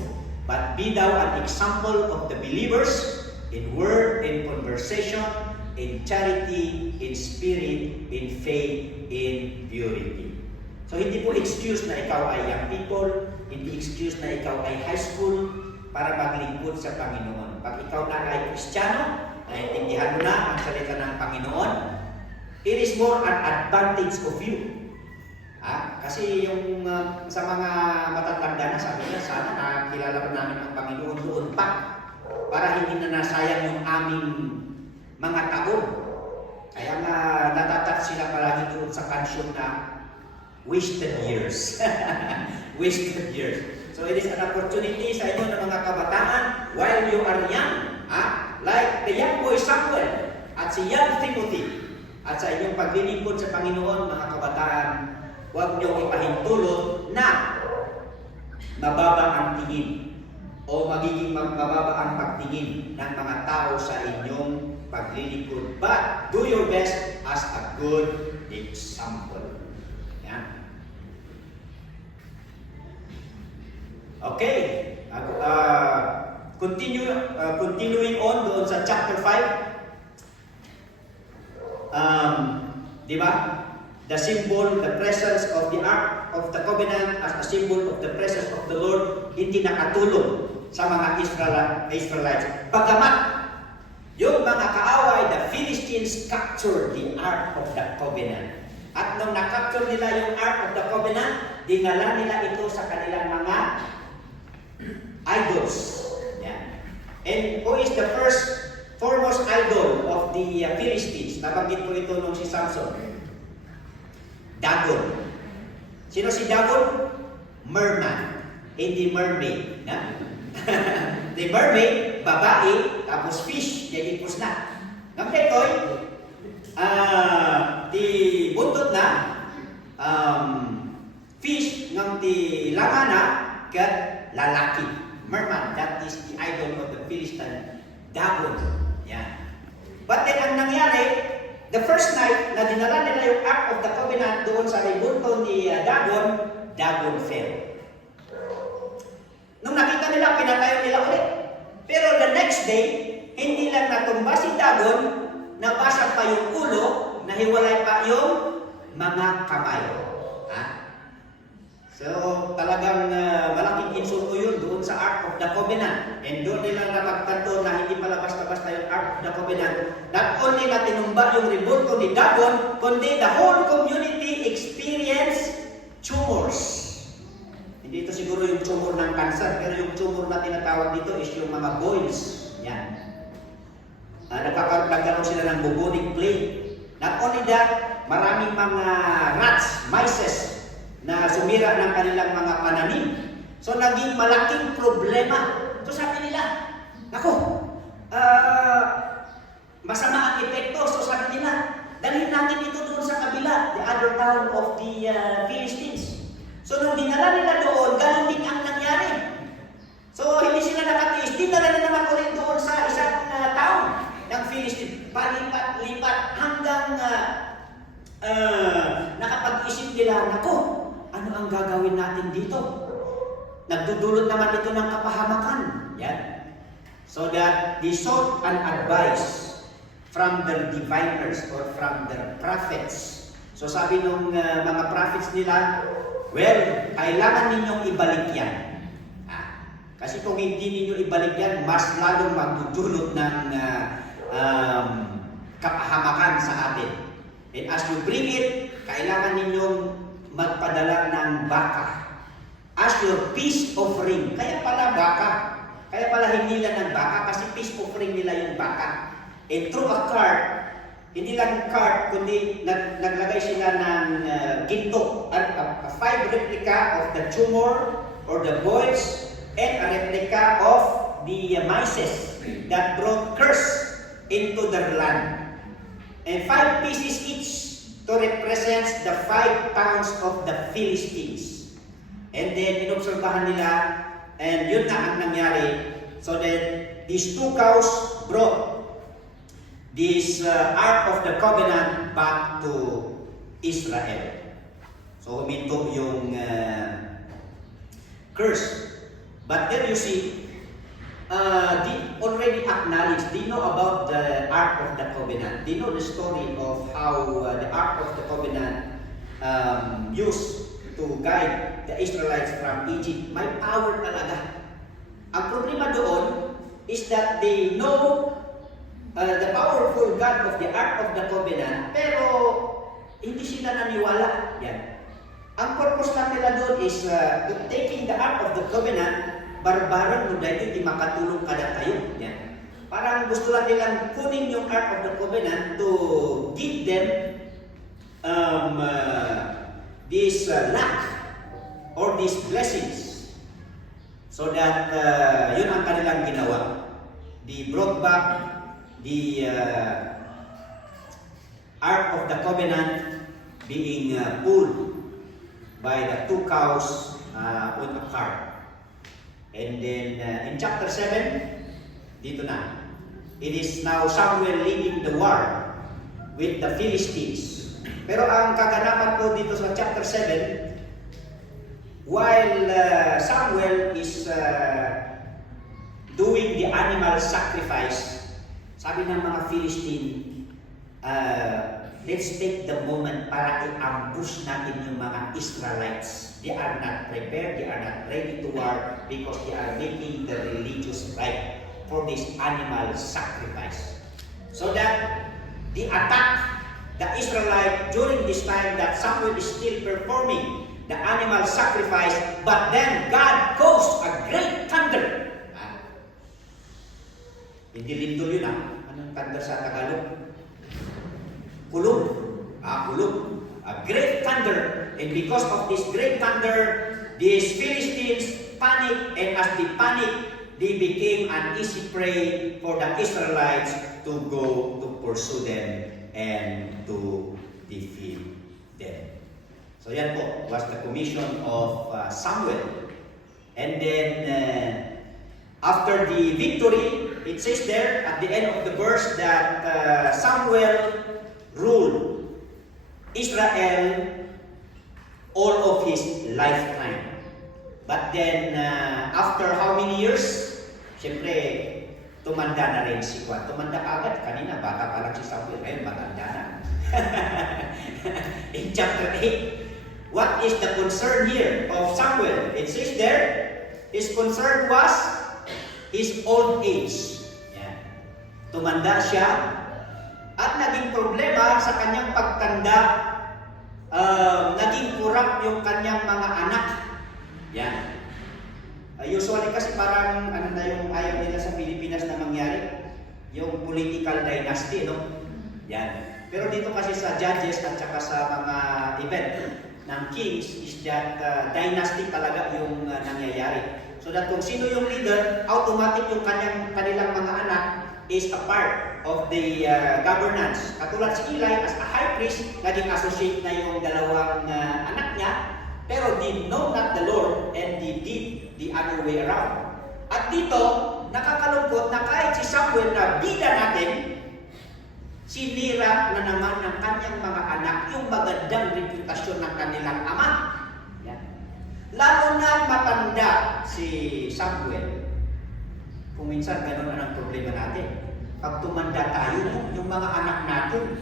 but be thou an example of the believers in word, in conversation, in charity, in spirit, in faith, in purity. So hindi po excuse na ikaw ay young people, hindi excuse na ikaw ay high school para maglingkod sa Panginoon. Pag ikaw na ay Kristiyano, naintindihan mo na ang salita ng Panginoon, it is more an advantage of you. Kasi yung sa mga matatanda na, sabi niya, sana nakilala pa namin ang Panginoon doon pa para hindi na nasayang yung aming mga taon. Kaya nga natatak sila palagi doon sa kansyon na wasted years. Wasted years. So it is an opportunity sa inyo ng mga kabataan while you are young. Like the young boy Samuel at si young Timothy. At sa inyong paglilingkod sa Panginoon, mga kabataan, huwag niyong ipahintulot na mababa ang tingin o magiging mababa ang pagtingin ng mga tao sa inyong paglilingkod. But do your best as a good example. Yan. Okay. Continuing on doon sa chapter 5. Di ba? The symbol, the presence of the Ark of the Covenant as a symbol of the presence of the Lord, hindi nakatulong sa mga Israelites. Bagamat, yung mga kaaway, the Philistines captured the Ark of the Covenant. At nung nakapture nila yung Ark of the Covenant, dinala nila ito sa kanilang mga idols. Yeah. And who is the foremost idol of the Philistines? Nabanggit ko ito nung si Samson. Dagon. Sino si Dagon? Merman. Hindi mermaid. The mermaid, babae, tapos fish, yan ipos na. Ng petoy, di buntot na, fish, ng di lamana, kat lalaki. Merman, that is the idol of the Philistine. Dagon. Yan. But then, ang nangyari, the first night na dinala nila yung Ark of the Covenant doon sa libunto ni Dagon, Dagon fell. Nung nakita nila, pinatayo nila ulit. Pero the next day, hindi lang natumba si Dagon, nabasag pa yung ulo, nahiwalay pa yung mga kamay. So talagang malaking insulto yun doon sa Ark of the Covenant. And doon nila napagtanto na hindi pala basta-basta yung Ark of the Covenant. Not only na tinumba yung rebulto ni Dagon, kundi the whole community experienced tumors. Hindi ito siguro yung tumor ng cancer, pero yung tumor na tinatawag dito is yung mga boils. Yan. Nagkaroon sila ng bubonic plague. Not only that, maraming mga rats, mice, na sumira ng kanilang mga pananim. So, naging malaking problema. So, sabi nila, nako, masama ang epekto. So, sabi nila, dalhin natin ito doon sa kabila, the other town of the Philistines. So, nung dinala nila doon, ganun din ang nangyari. So, hindi sila nakatiis. Dinala na naman ulit doon sa isang town ng Philistines. Palipat-lipat hanggang nakapag-isip nila, nako, ano ang gagawin natin dito? Nagdudulot naman ito ng kapahamakan. Yan. So that they sought an advice from their diviners or from their prophets. So sabi nung mga prophets nila, well, kailangan ninyong ibalik yan. Kasi kung hindi ninyo ibalik yan, mas lalong magdudulot ng kapahamakan sa atin. And as you bring it, kailangan ninyong magpadala ng baka as your peace offering. Kaya pala baka. Kaya pala hinila ng baka kasi peace offering nila yung baka. And through a cart, hindi lang cart, kundi naglagay sila ng ginto. A 5 replica of the tumor or the boils and a replica of the mice that brought curse into their land. And 5 pieces each to represent the 5 towns of the Philistines. And then, inobserbahan nila, and yun na ang nangyari. So then, these 2 cows brought this Ark of the Covenant back to Israel. So, huminto yung curse. But there you see, they already acknowledged, they know about the Ark of the Covenant. They know the story of how the Ark of the Covenant used to guide the Israelites from Egypt. May power talaga. Ang problema doon is that they know the powerful God of the Ark of the Covenant, pero hindi sila naniwala. Yan. Ang purpose lang nila doon is taking the Ark of the Covenant, barbaran mo dahil di makatulong kada tayo. Yan. Parang gusto lang nilang kunin yung Ark of the Covenant to give them this luck or these blessings. So that yun ang kanilang ginawa. They brought back the Ark of the Covenant being pulled by the 2 cows on a cart. And then in chapter 7, dito na. It is now Samuel leading the war with the Philistines. Pero ang kaganapan po dito sa chapter 7, while Samuel is doing the animal sacrifice, sabi ng mga Philistine, let's take the moment para i-ambush natin yung mga Israelites. They are not prepared, they are not ready to war because they are making the religious rite for this animal sacrifice. So that they attack the Israelite during this time that Samuel is still performing the animal sacrifice, but then God caused a great thunder. Hindi lindol yun Anong thunder sa Tagalog? Kulog. Kulog. A great thunder. And because of this great thunder, these Philistines panic, and as they panic, they became an easy prey for the Israelites to go to pursue them and to defeat them. So yan po was the commission of Samuel. And then after the victory, it says there at the end of the verse that Samuel ruled Israel all of his lifetime. But then, after how many years? Siyempre, tumanda na rin si Juan. Tumanda ka agad. Kanina, bata pa lang si Samuel. Ngayon, matanda na. In chapter 8, What is the concern here of Samuel? It says there, his concern was his old age. Yan. Tumanda siya at naging problema sa kanyang pagtanda, naging kurap yung kanyang mga anak. Yan. Usually kasi parang ano na yung ayaw nila sa Pilipinas na mangyari, yung political dynasty, no? Yan. Pero dito kasi sa Judges at saka sa mga event ng Kings is that dynasty talaga yung nangyayari. So that kung sino yung leader, automatic yung kanilang mga anak is a part of the governance. Katulad si Eli as a high priest, naging associate na yung dalawang anak niya, pero they know not the Lord and they did the other way around. At dito, nakakalungkot na kahit si Samuel na bida natin, sinira na naman ng kanyang mga anak yung magandang reputasyon ng kanilang ama. Yan. Lalo na matanda si Samuel. Kung minsan gano'n na ang problema natin. Pag tumanda tayo, yung mga anak natin,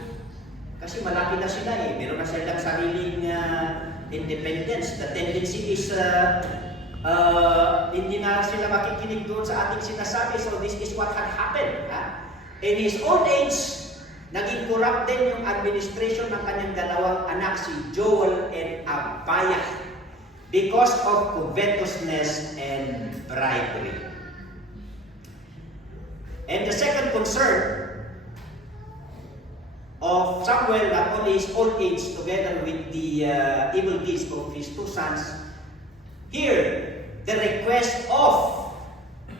kasi malaki na sila eh, meron na silang sariling independence. The tendency is hindi na sila makikinig doon sa ating sinasabi. So this is what had happened. In his old age, naging corrupt din yung administration ng kanyang dalawang anak, si Joel and Abiah, because of covetousness and bribery. And the second concern of Samuel, not only his old age, together with the evil deeds of his two sons, here, the request of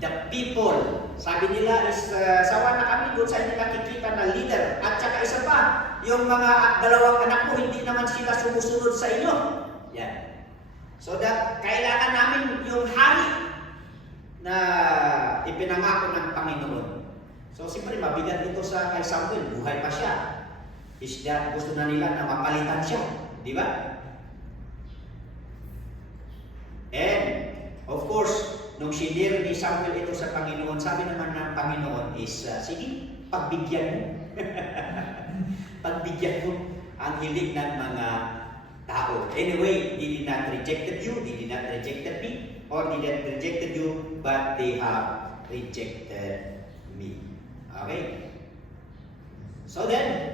the people. Sabi nila is, sawa na kami doon sa hindi nakikita na leader. At saka isa pa, yung mga dalawang anak mo, hindi naman sila sumusunod sa inyo. Yan. So that, kailangan namin yung hari na ipinangako ng Panginoon. So, siyempre, mabigat ito sa kay Samuel. Buhay pa siya. Gusto na nila na mapalitan siya. Di ba? And, of course, nung sinir ni Samuel ito sa Panginoon, sabi naman ng Panginoon is, sige, pagbigyan mo. Pagbigyan mo ang hiling ng mga tao. Anyway, they did not rejected you, they did not rejected me, or they did not rejected you, but they have rejected me. Okay? So then,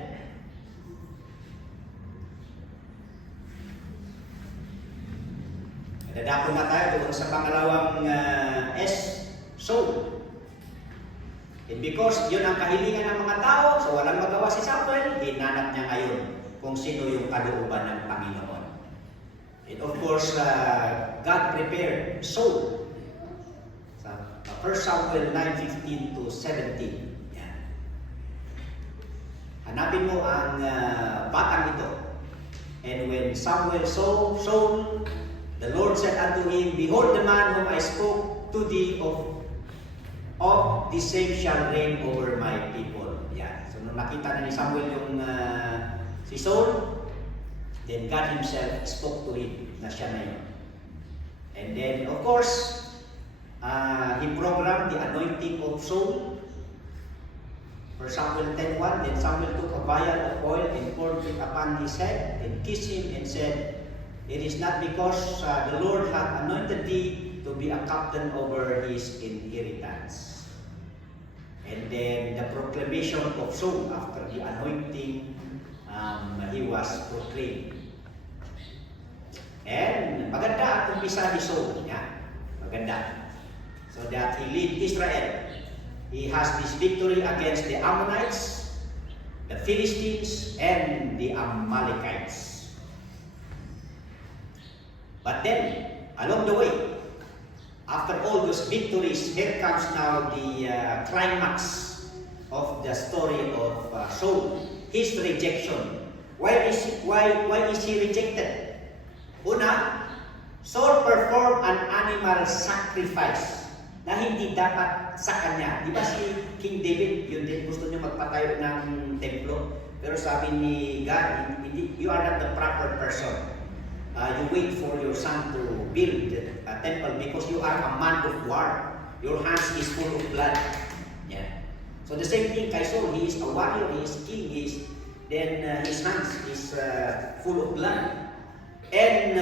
dadako na tayo doon sa pangalawang S, Saul. And because yun ang kahilingan ng mga tao, so walang magawa si Samuel, hinanap niya ngayon kung sino yung kalooban ng Panginoon. And of course, God prepared Saul. Sa 1 Samuel 9:15 to 17. Yan. Hanapin mo ang batang ito. And when Samuel saw Saul, the Lord said unto him, Behold, the man whom I spoke to thee of the same shall reign over my people. Yan. So nung nakita na ni Samuel yung si Saul, then God himself spoke to him na siya na yun. And then, of course, he programmed the anointing of Saul. For Samuel 10:1, then Samuel took a vial of oil and poured it upon his head, and kissed him, and said, It is not because the Lord hath anointed thee to be a captain over his inheritance. And then the proclamation of Saul after the anointing, he was proclaimed. And maganda ang umpisa ni Saul. Yan. Maganda. So that he lead Israel. He has this victory against the Ammonites, the Philistines, and the Amalekites. But then, along the way, after all those victories, here comes now the climax of the story of Saul, his rejection. Why is he rejected? Una, Saul performed an animal sacrifice na hindi dapat sa kanya. Di ba si King David, yun din gusto niya magpatayo ng templo, pero sabi ni God, you are not the proper person. You wait for your son to build a temple because you are a man of war. Your hands is full of blood. Yeah. So the same thing kay Saul, he is a warrior, he is king, then his hands is full of blood. And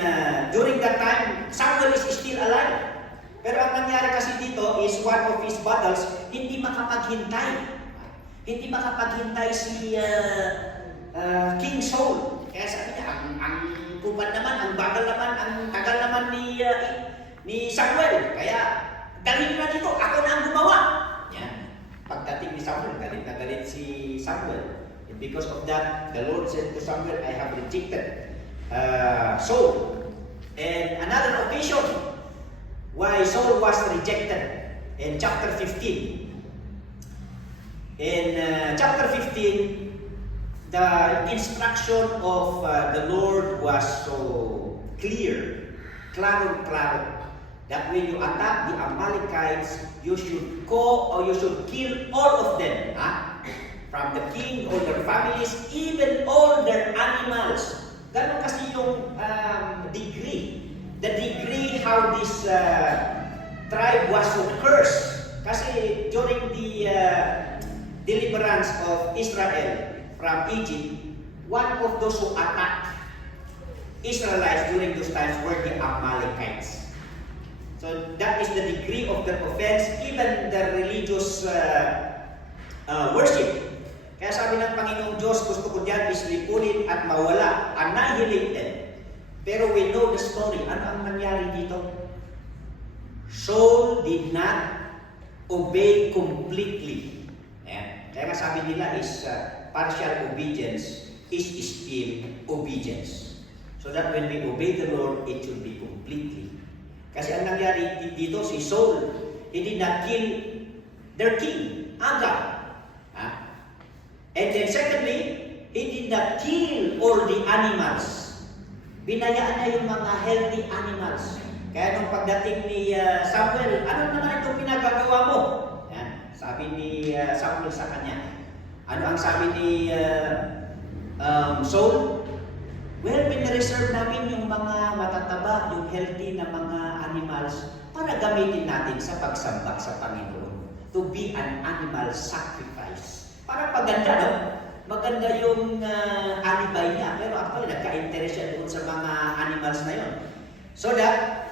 during that time, Samuel is still alive. Pero ang nangyari kasi dito is one of his battles, hindi makapaghintay. Hindi makapaghintay si King Saul. Kaya sabi niya, ang kupad naman, ang bagal naman, ang tagal naman ni Samuel. Kaya dalhin na dito, ako na ang gumawa. Yan. Pagdating ni Samuel, galit na galit si Samuel. And because of that, the Lord said to Samuel, I have rejected Saul. And another occasion why Saul was rejected in chapter 15. In chapter 15, the instruction of the Lord was so clear, klaro, that when you attack the Amalekites, you should go or you should kill all of them. From the king, all their families, even all their animals. Ganon kasi yung degree. The degree how this tribe was so cursed. Kasi during the deliverance of Israel from Egypt, one of those who attacked Israelites during those times were the Amalekites. So that is the degree of their offense, even the religious worship. Kaya sabi ng Panginoong Diyos, gusto ko diyan is lipunin at mawala, annihilate them. Pero we know the story. Ano ang nangyari dito? Saul did not obey completely. Ayan. Kaya nga sabi nila is partial obedience is still obedience. So that when we obey the Lord, it should be completely. Kasi ang nangyari dito, si Saul, he did not kill their king, Agag. And then secondly, he did not kill all the animals. Binayaan na yung mga healthy animals. Kaya nung pagdating ni Samuel, ano naman itong pinagagawa mo? Yan, sabi ni Samuel sa kanya. Ano ang sabi ni Saul? Well, pinareserve namin yung mga matataba, yung healthy na mga animals para gamitin natin sa pagsamba sa Panginoon. To be an animal sacrifice. Para paganda, no? Maganda yung alibay niya. Pero actually, nagka-interest siya doon sa mga animals na yun. So that,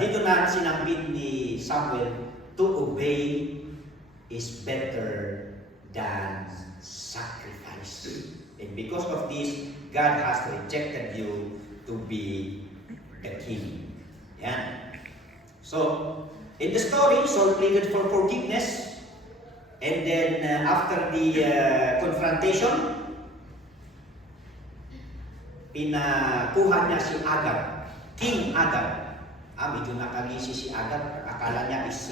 dito na sinambit ni Samuel, to obey is better than sacrifice. And because of this, God has rejected you to be the king. Yan. So, in the story, Saul pleaded for forgiveness. And then, after the confrontation, pinakuha niya si Agag, King Agag. Medyo nakangisi si Agag. Akala niya is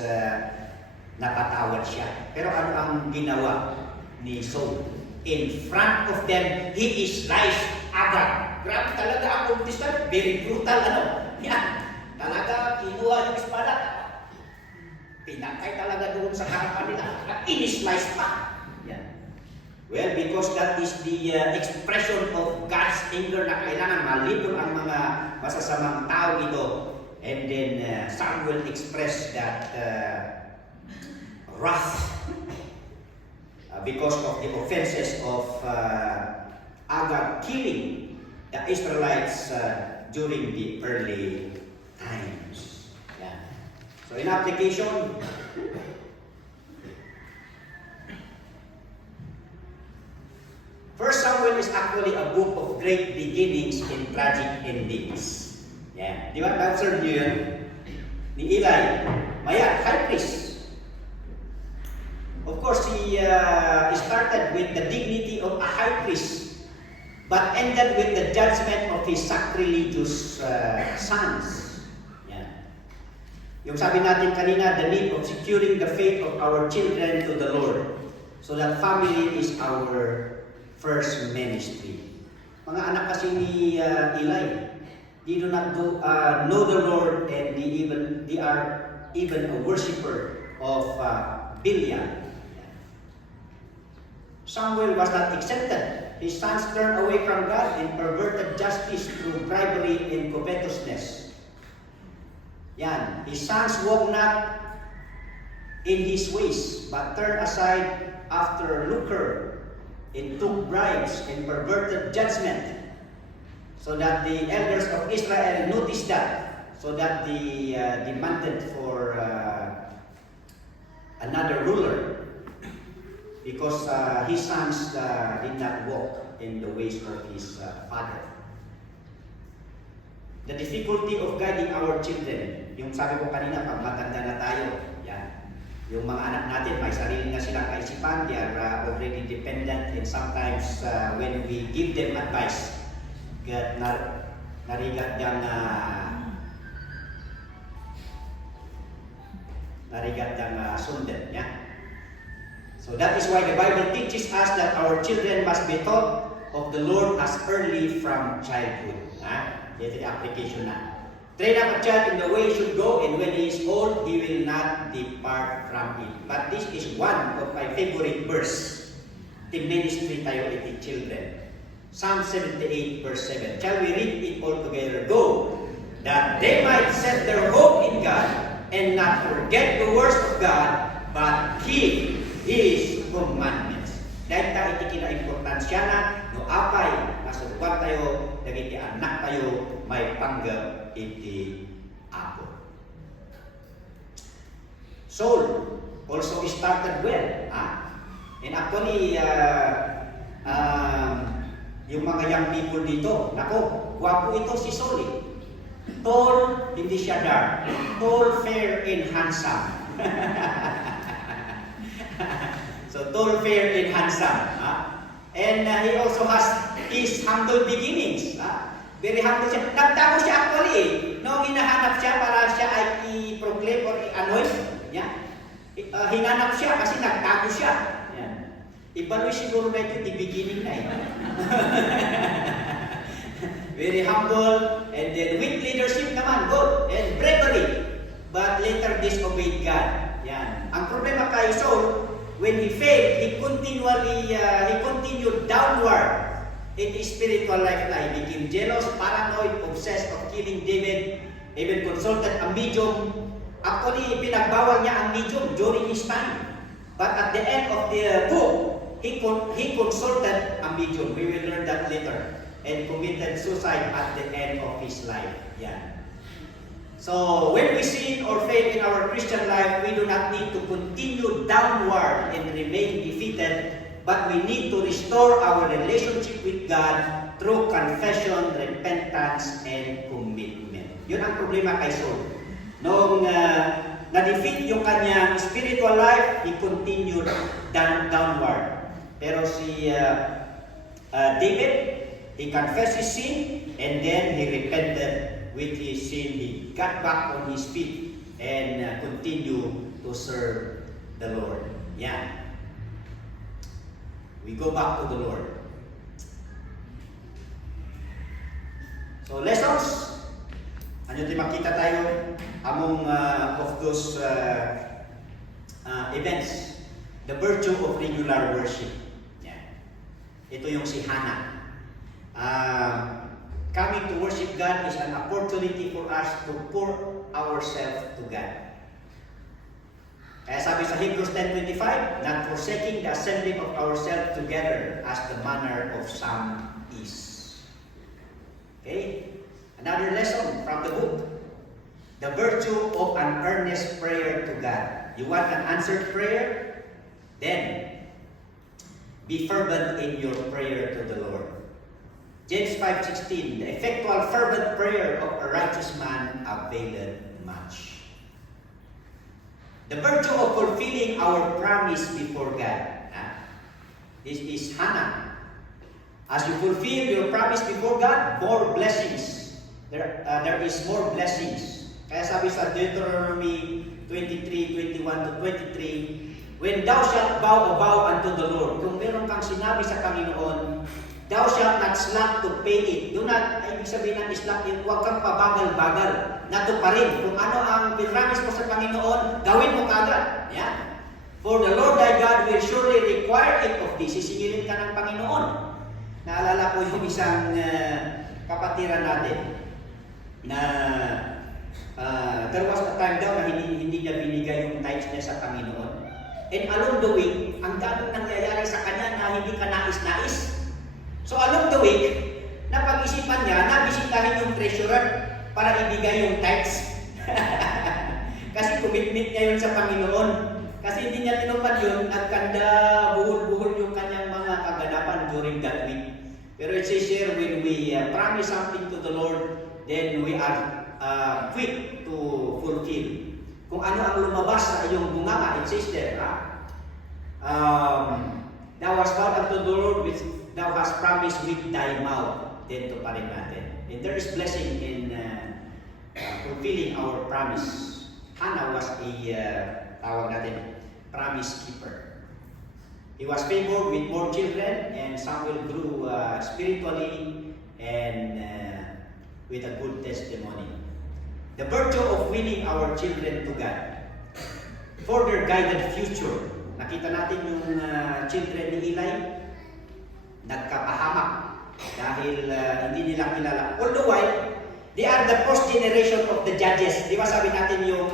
napatawad siya. Pero ano ang ginawa ni Saul? In front of them, he sliced Agag. Grabe talaga ang contestant. Very brutal, Yan. Talaga, kinuha yung espada. Pinatay talaga doon sa harapan nila. In-slice pa. Yan. Well, because that is the expression of God's anger na kailangan malipol ang mga masasamang tao ito. And then Samuel expressed that wrath because of the offenses of Agag killing the Israelites during the early times. Yeah. So in application, First Samuel is actually a book of great beginnings and tragic endings. Yeah. Di ba? Na-observe niyo yun? Ni Eli, high priest. Of course, he started with the dignity of a high priest, but ended with the judgment of his sacrilegious sons. Yeah. Yung sabi natin kanina, the need of securing the faith of our children to the Lord. So that family is our first ministry. Mga anak kasi ni Eli, they do not know the Lord, and they are even a worshipper of Belial. Samuel was not accepted. His sons turned away from God and perverted justice through bribery and covetousness. Yan. His sons walked not in his ways, but turned aside after lucre and took bribes and perverted judgment. So that the elders of Israel noticed that. So that they demanded for another ruler. Because his sons did not walk in the ways of his father. The difficulty of guiding our children, yung sabi ko kanina, pag matanda na tayo, yan. Yung mga anak natin, may sarili na silang kaisipan, they are already dependent, and sometimes when we give them advice, narigat dang sundan, yeah? So that is why the Bible teaches us that our children must be taught of the Lord as early from childhood. Ito yung application na. Train up a child in the way he should go, and when he is old, he will not depart from it. But this is one of my favorite verse. The ministry tayo iti children. Psalm 78 verse 7. Shall we read it all together? Go! That they might set their hope in God, and not forget the words of God, but keep His commandments. Dahil tayo iti kina-importansya na, no apay, masugwan tayo, dagiti anak tayo, may panggap iti Apo. Saul also started well. And actually, yung mga young people dito, nako, gwapo ito si Saul. Tall, hindi siya dark. Tall, fair, and handsome. So, tall, fair, and handsome. And he also has his humble beginnings. Very humble siya. Nagtago siya actually. Noong hinahanap siya para siya ay i-proclaim or i-anoint, hinanap siya kasi nagtago siya. Iba siguro na ito, the beginning na Very humble, and then with leadership naman, good, and bravery. But later disobeyed God. Yan. Ang problema kay Saul, when he failed, he continued downward in his spiritual life na he became jealous, paranoid, obsessed of killing David, even consulted a medium. Actually, pinagbawal niya ang medium during his time. But at the end of the book, he consulted a medium. We will learn that later. And committed suicide at the end of his life. Yeah. So, when we sin or fail in our Christian life, we do not need to continue downward and remain defeated, but we need to restore our relationship with God through confession, repentance, and commitment. Yun ang problema kay Saul. Noong na-defeat yung kanyang spiritual life, he continued downward. Pero si David, he confessed his sin, and then he repented with his sin. He got back on his feet and continued to serve the Lord. Yeah. We go back to the Lord. So lessons. Ano di makita tayo among of those events. The virtue of regular worship. Yeah. Ito yung si Hannah. Coming to worship God is an opportunity for us to pour ourselves to God. Kaya sabi sa Hebrews 10:25, not forsaking the assembling of ourselves together as the manner of some is. Okay? Another lesson from the book. The virtue of an earnest prayer to God. You want an answered prayer? Then, be fervent in your prayer to the Lord. James 5:16, the effectual fervent prayer of a righteous man availeth much. The virtue of fulfilling our promise before God. This is Hannah. As you fulfill your promise before God, more blessings. There is more blessings. Kaya sabi sa Deuteronomy 23:21-23, when thou shalt bow unto the Lord, kung meron kang sinabi sa Panginoon, thou shalt not slack to pay it. Do not, ibig sabihin ng slack, huwag kang pabagal-bagal. Natuparin. Kung ano ang pinramis mo sa Panginoon, gawin mo kagad. Yeah. For the Lord thy God will surely require it of thee. Sisingilin ka ng Panginoon. Naalala ko yung isang kapatiran natin na there was a time daw na hindi niya binigay yung tithes niya sa Panginoon. And along the way, ang daming nangyayari sa kanya na hindi ka nais-nais. So along the week, napag-isipan niya na bisitahin yung treasurer para ibigay yung tithes. Kasi commitment niya yun sa Panginoon. Kasi hindi niya tinupad yun, nagkanda, buhol-buhol yung kanyang mga kaganapan during that week. Pero it says here, when we promise something to the Lord, then we are quick to fulfill. Kung ano ang lumabas sa iyong bunganga, it says there, thou hast vowed unto the Lord which thou hast promised with thy mouth, then to parin natin. And there is blessing in fulfilling our promise. Hannah was a tawag natin, promise keeper. He was favored with more children, and Samuel grew spiritually and with a good testimony. The virtue of winning our children to God for their guided future. Nakita natin yung children ni Eli, nagkapahamak dahil hindi nila kilala. All the while, they are the first generation of the judges. Di ba sabi natin yung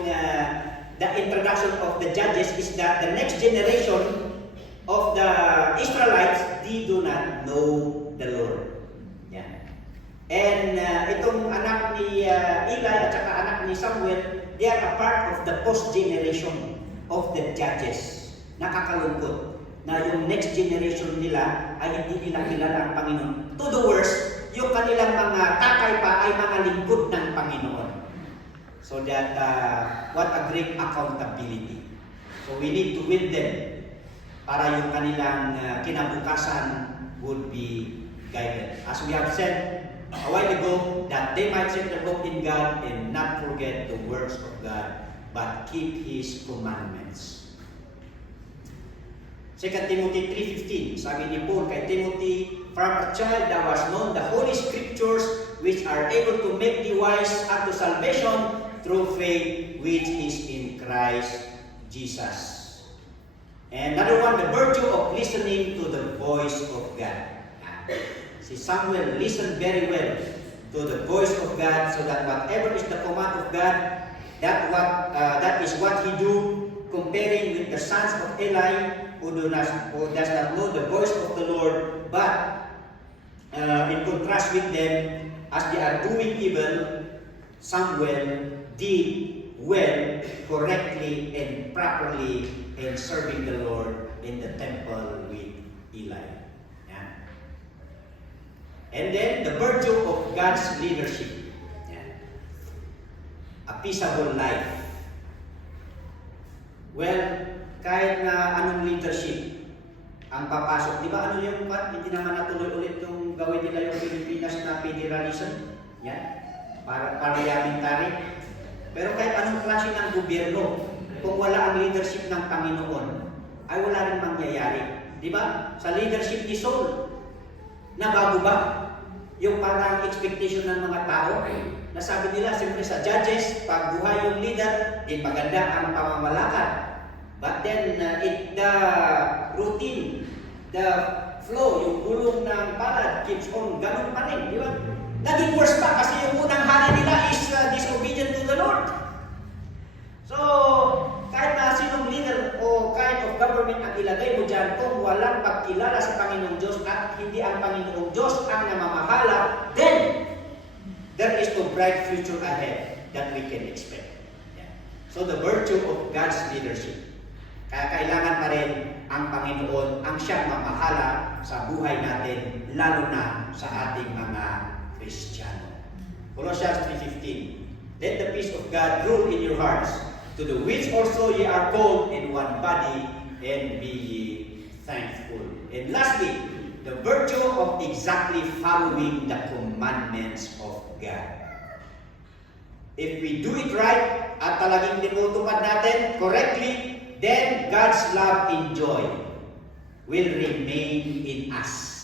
the introduction of the judges is that the next generation of the Israelites, they do not know the Lord. Yan. And itong anak ni Eli at saka anak ni Samuel, they are a part of the post generation of the judges. Nakakalungkot na yung next generation nila ay hindi nila kilala ang Panginoon. To the worst, yung kanilang mga tatay pa ay mga lingkod ng Panginoon. So that, what a great accountability. So we need to win them para yung kanilang kinabukasan would be guided. As we have said a while ago, that they might set their hope in God and not forget the words of God, but keep His commandments. 2 Timothy 3:15, sabi ni Paul kay Timothy, from a child thou hast known the Holy Scriptures, which are able to make thee wise unto salvation through faith which is in Christ Jesus. And another one, the virtue of listening to the voice of God. Si Samuel listened very well to the voice of God, so that whatever is the command of God, that is what he do, comparing with the sons of Eli, who does not know the voice of the Lord, but in contrast with them, as they are doing evil, Samuel did well, correctly, and properly in serving the Lord in the temple with Eli. Yeah. And then the virtue of God's leadership. Yeah. A peaceable life. Well, kahit na anong leadership ang papasok, di ba ano yung hindi naman natuloy ulit yung gawin nila yung Pilipinas na federalism? Yan. Parliamentary. Pero kahit anong klase ng gobyerno, kung wala ang leadership ng Panginoon, ay wala rin mangyayari. Di ba? Sa leadership ni Saul, nabago ba yung parang expectation ng mga tao? Nasabi nila, siyempre sa judges, pag buhay yung leader, din maganda ang pamamalakad. But then, the routine, the flow, yung gulong ng palad keeps on, ganun pa rin, di ba? Naging worse pa kasi yung unang hari nila is disobedient to the Lord. So, kahit na sinong leader o kind of government ang ilagay mo dyan, kung walang pagkilala sa Panginoong Diyos at hindi ang Panginoong Diyos ang namamahala, then, there is a bright future ahead that we can expect. Yeah. So, the virtue of God's leadership. Kaya kailangan pa rin ang Panginoon ang siyang mamahala sa buhay natin, lalo na sa ating mga Kristiyano. Colossians 3:15, let the peace of God rule in your hearts, to the which also ye are called in one body, and be ye thankful. And lastly, the virtue of exactly following the commandments of God. If we do it right, at talagang tinutupad natin correctly, then God's love and joy will remain in us.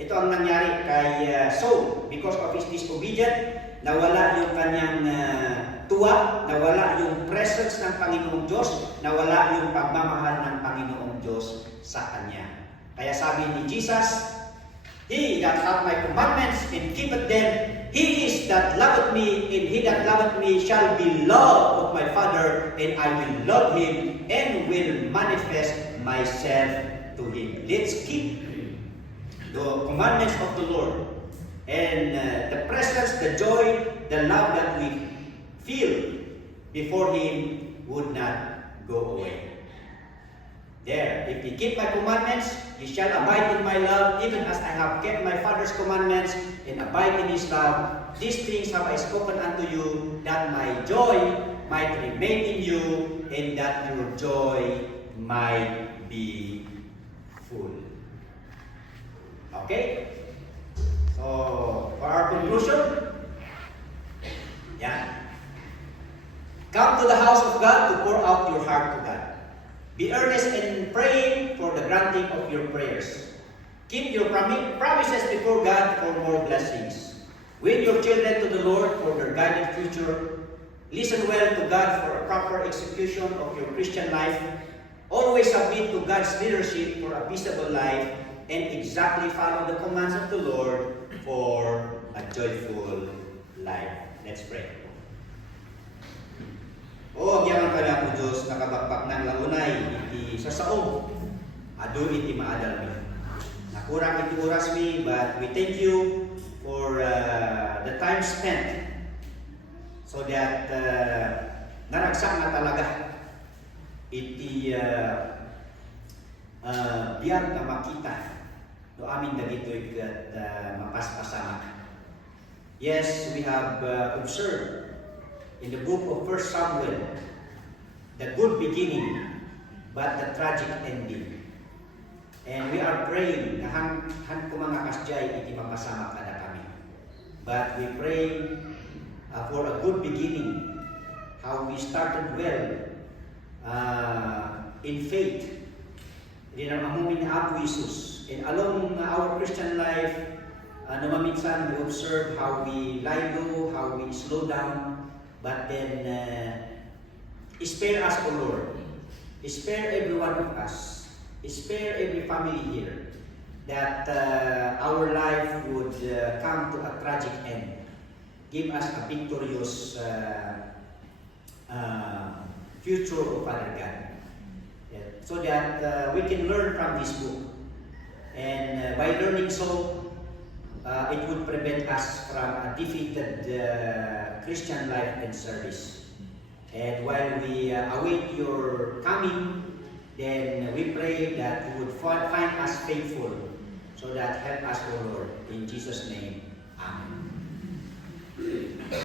Ito ang nangyari kay Saul. Because of his disobedience, nawala yung kanyang tuwa, nawala yung presence ng Panginoong Diyos, nawala yung pagmamahal ng Panginoong Diyos sa kanya. Kaya sabi ni Jesus, he that hath my commandments and keepeth them, he is that loveth me, and he that loveth me shall be loved of my Father, and I will love him, and will manifest myself to him. Let's keep the commandments of the Lord. And the presence, the joy, the love that we feel before Him would not go away. There, if ye keep my commandments, ye shall abide in my love, even as I have kept my Father's commandments and abide in His love. These things have I spoken unto you, that my joy might remain in you, and that your joy might be full. Okay? So, for our conclusion, yeah. Come to the house of God to pour out your heart to God. Be earnest in praying for the granting of your prayers. Keep your promises before God for more blessings. Win your children to the Lord for their guided future. Listen well to God for a proper execution of your Christian life. Always submit to God's leadership for a peaceable life, and exactly follow the commands of the Lord for a joyful life. Let's pray. O agyaman pala po Diyos, nakabakpak ng launay, iti sasaom, adu iti maadal mi. Nakurang iti oras mi, but we thank you for the time spent so that naragsak na talaga iti biyag na makita no amin dagitoy kat mapaspasama. Yes, we have observed in the book of 1 Samuel the good beginning but the tragic ending. And we are praying na han ko mga kasjay iti mapasama kada kami. But we pray for a good beginning, how we started well in faith. Din ang amumin ni Apo Jesus. And along our Christian life, maminsan we observe how we lie low, how we slow down, but then spare us, O Lord. Spare every one of us. Spare every family here, that our life would come to a tragic end. Give us a victorious future, O Father God. Yeah. So that we can learn from this book. And by learning so, it would prevent us from a defeated Christian life and service. And while we await your coming, then we pray that you would find us faithful, so that help us, O Lord. In Jesus' name, Amen.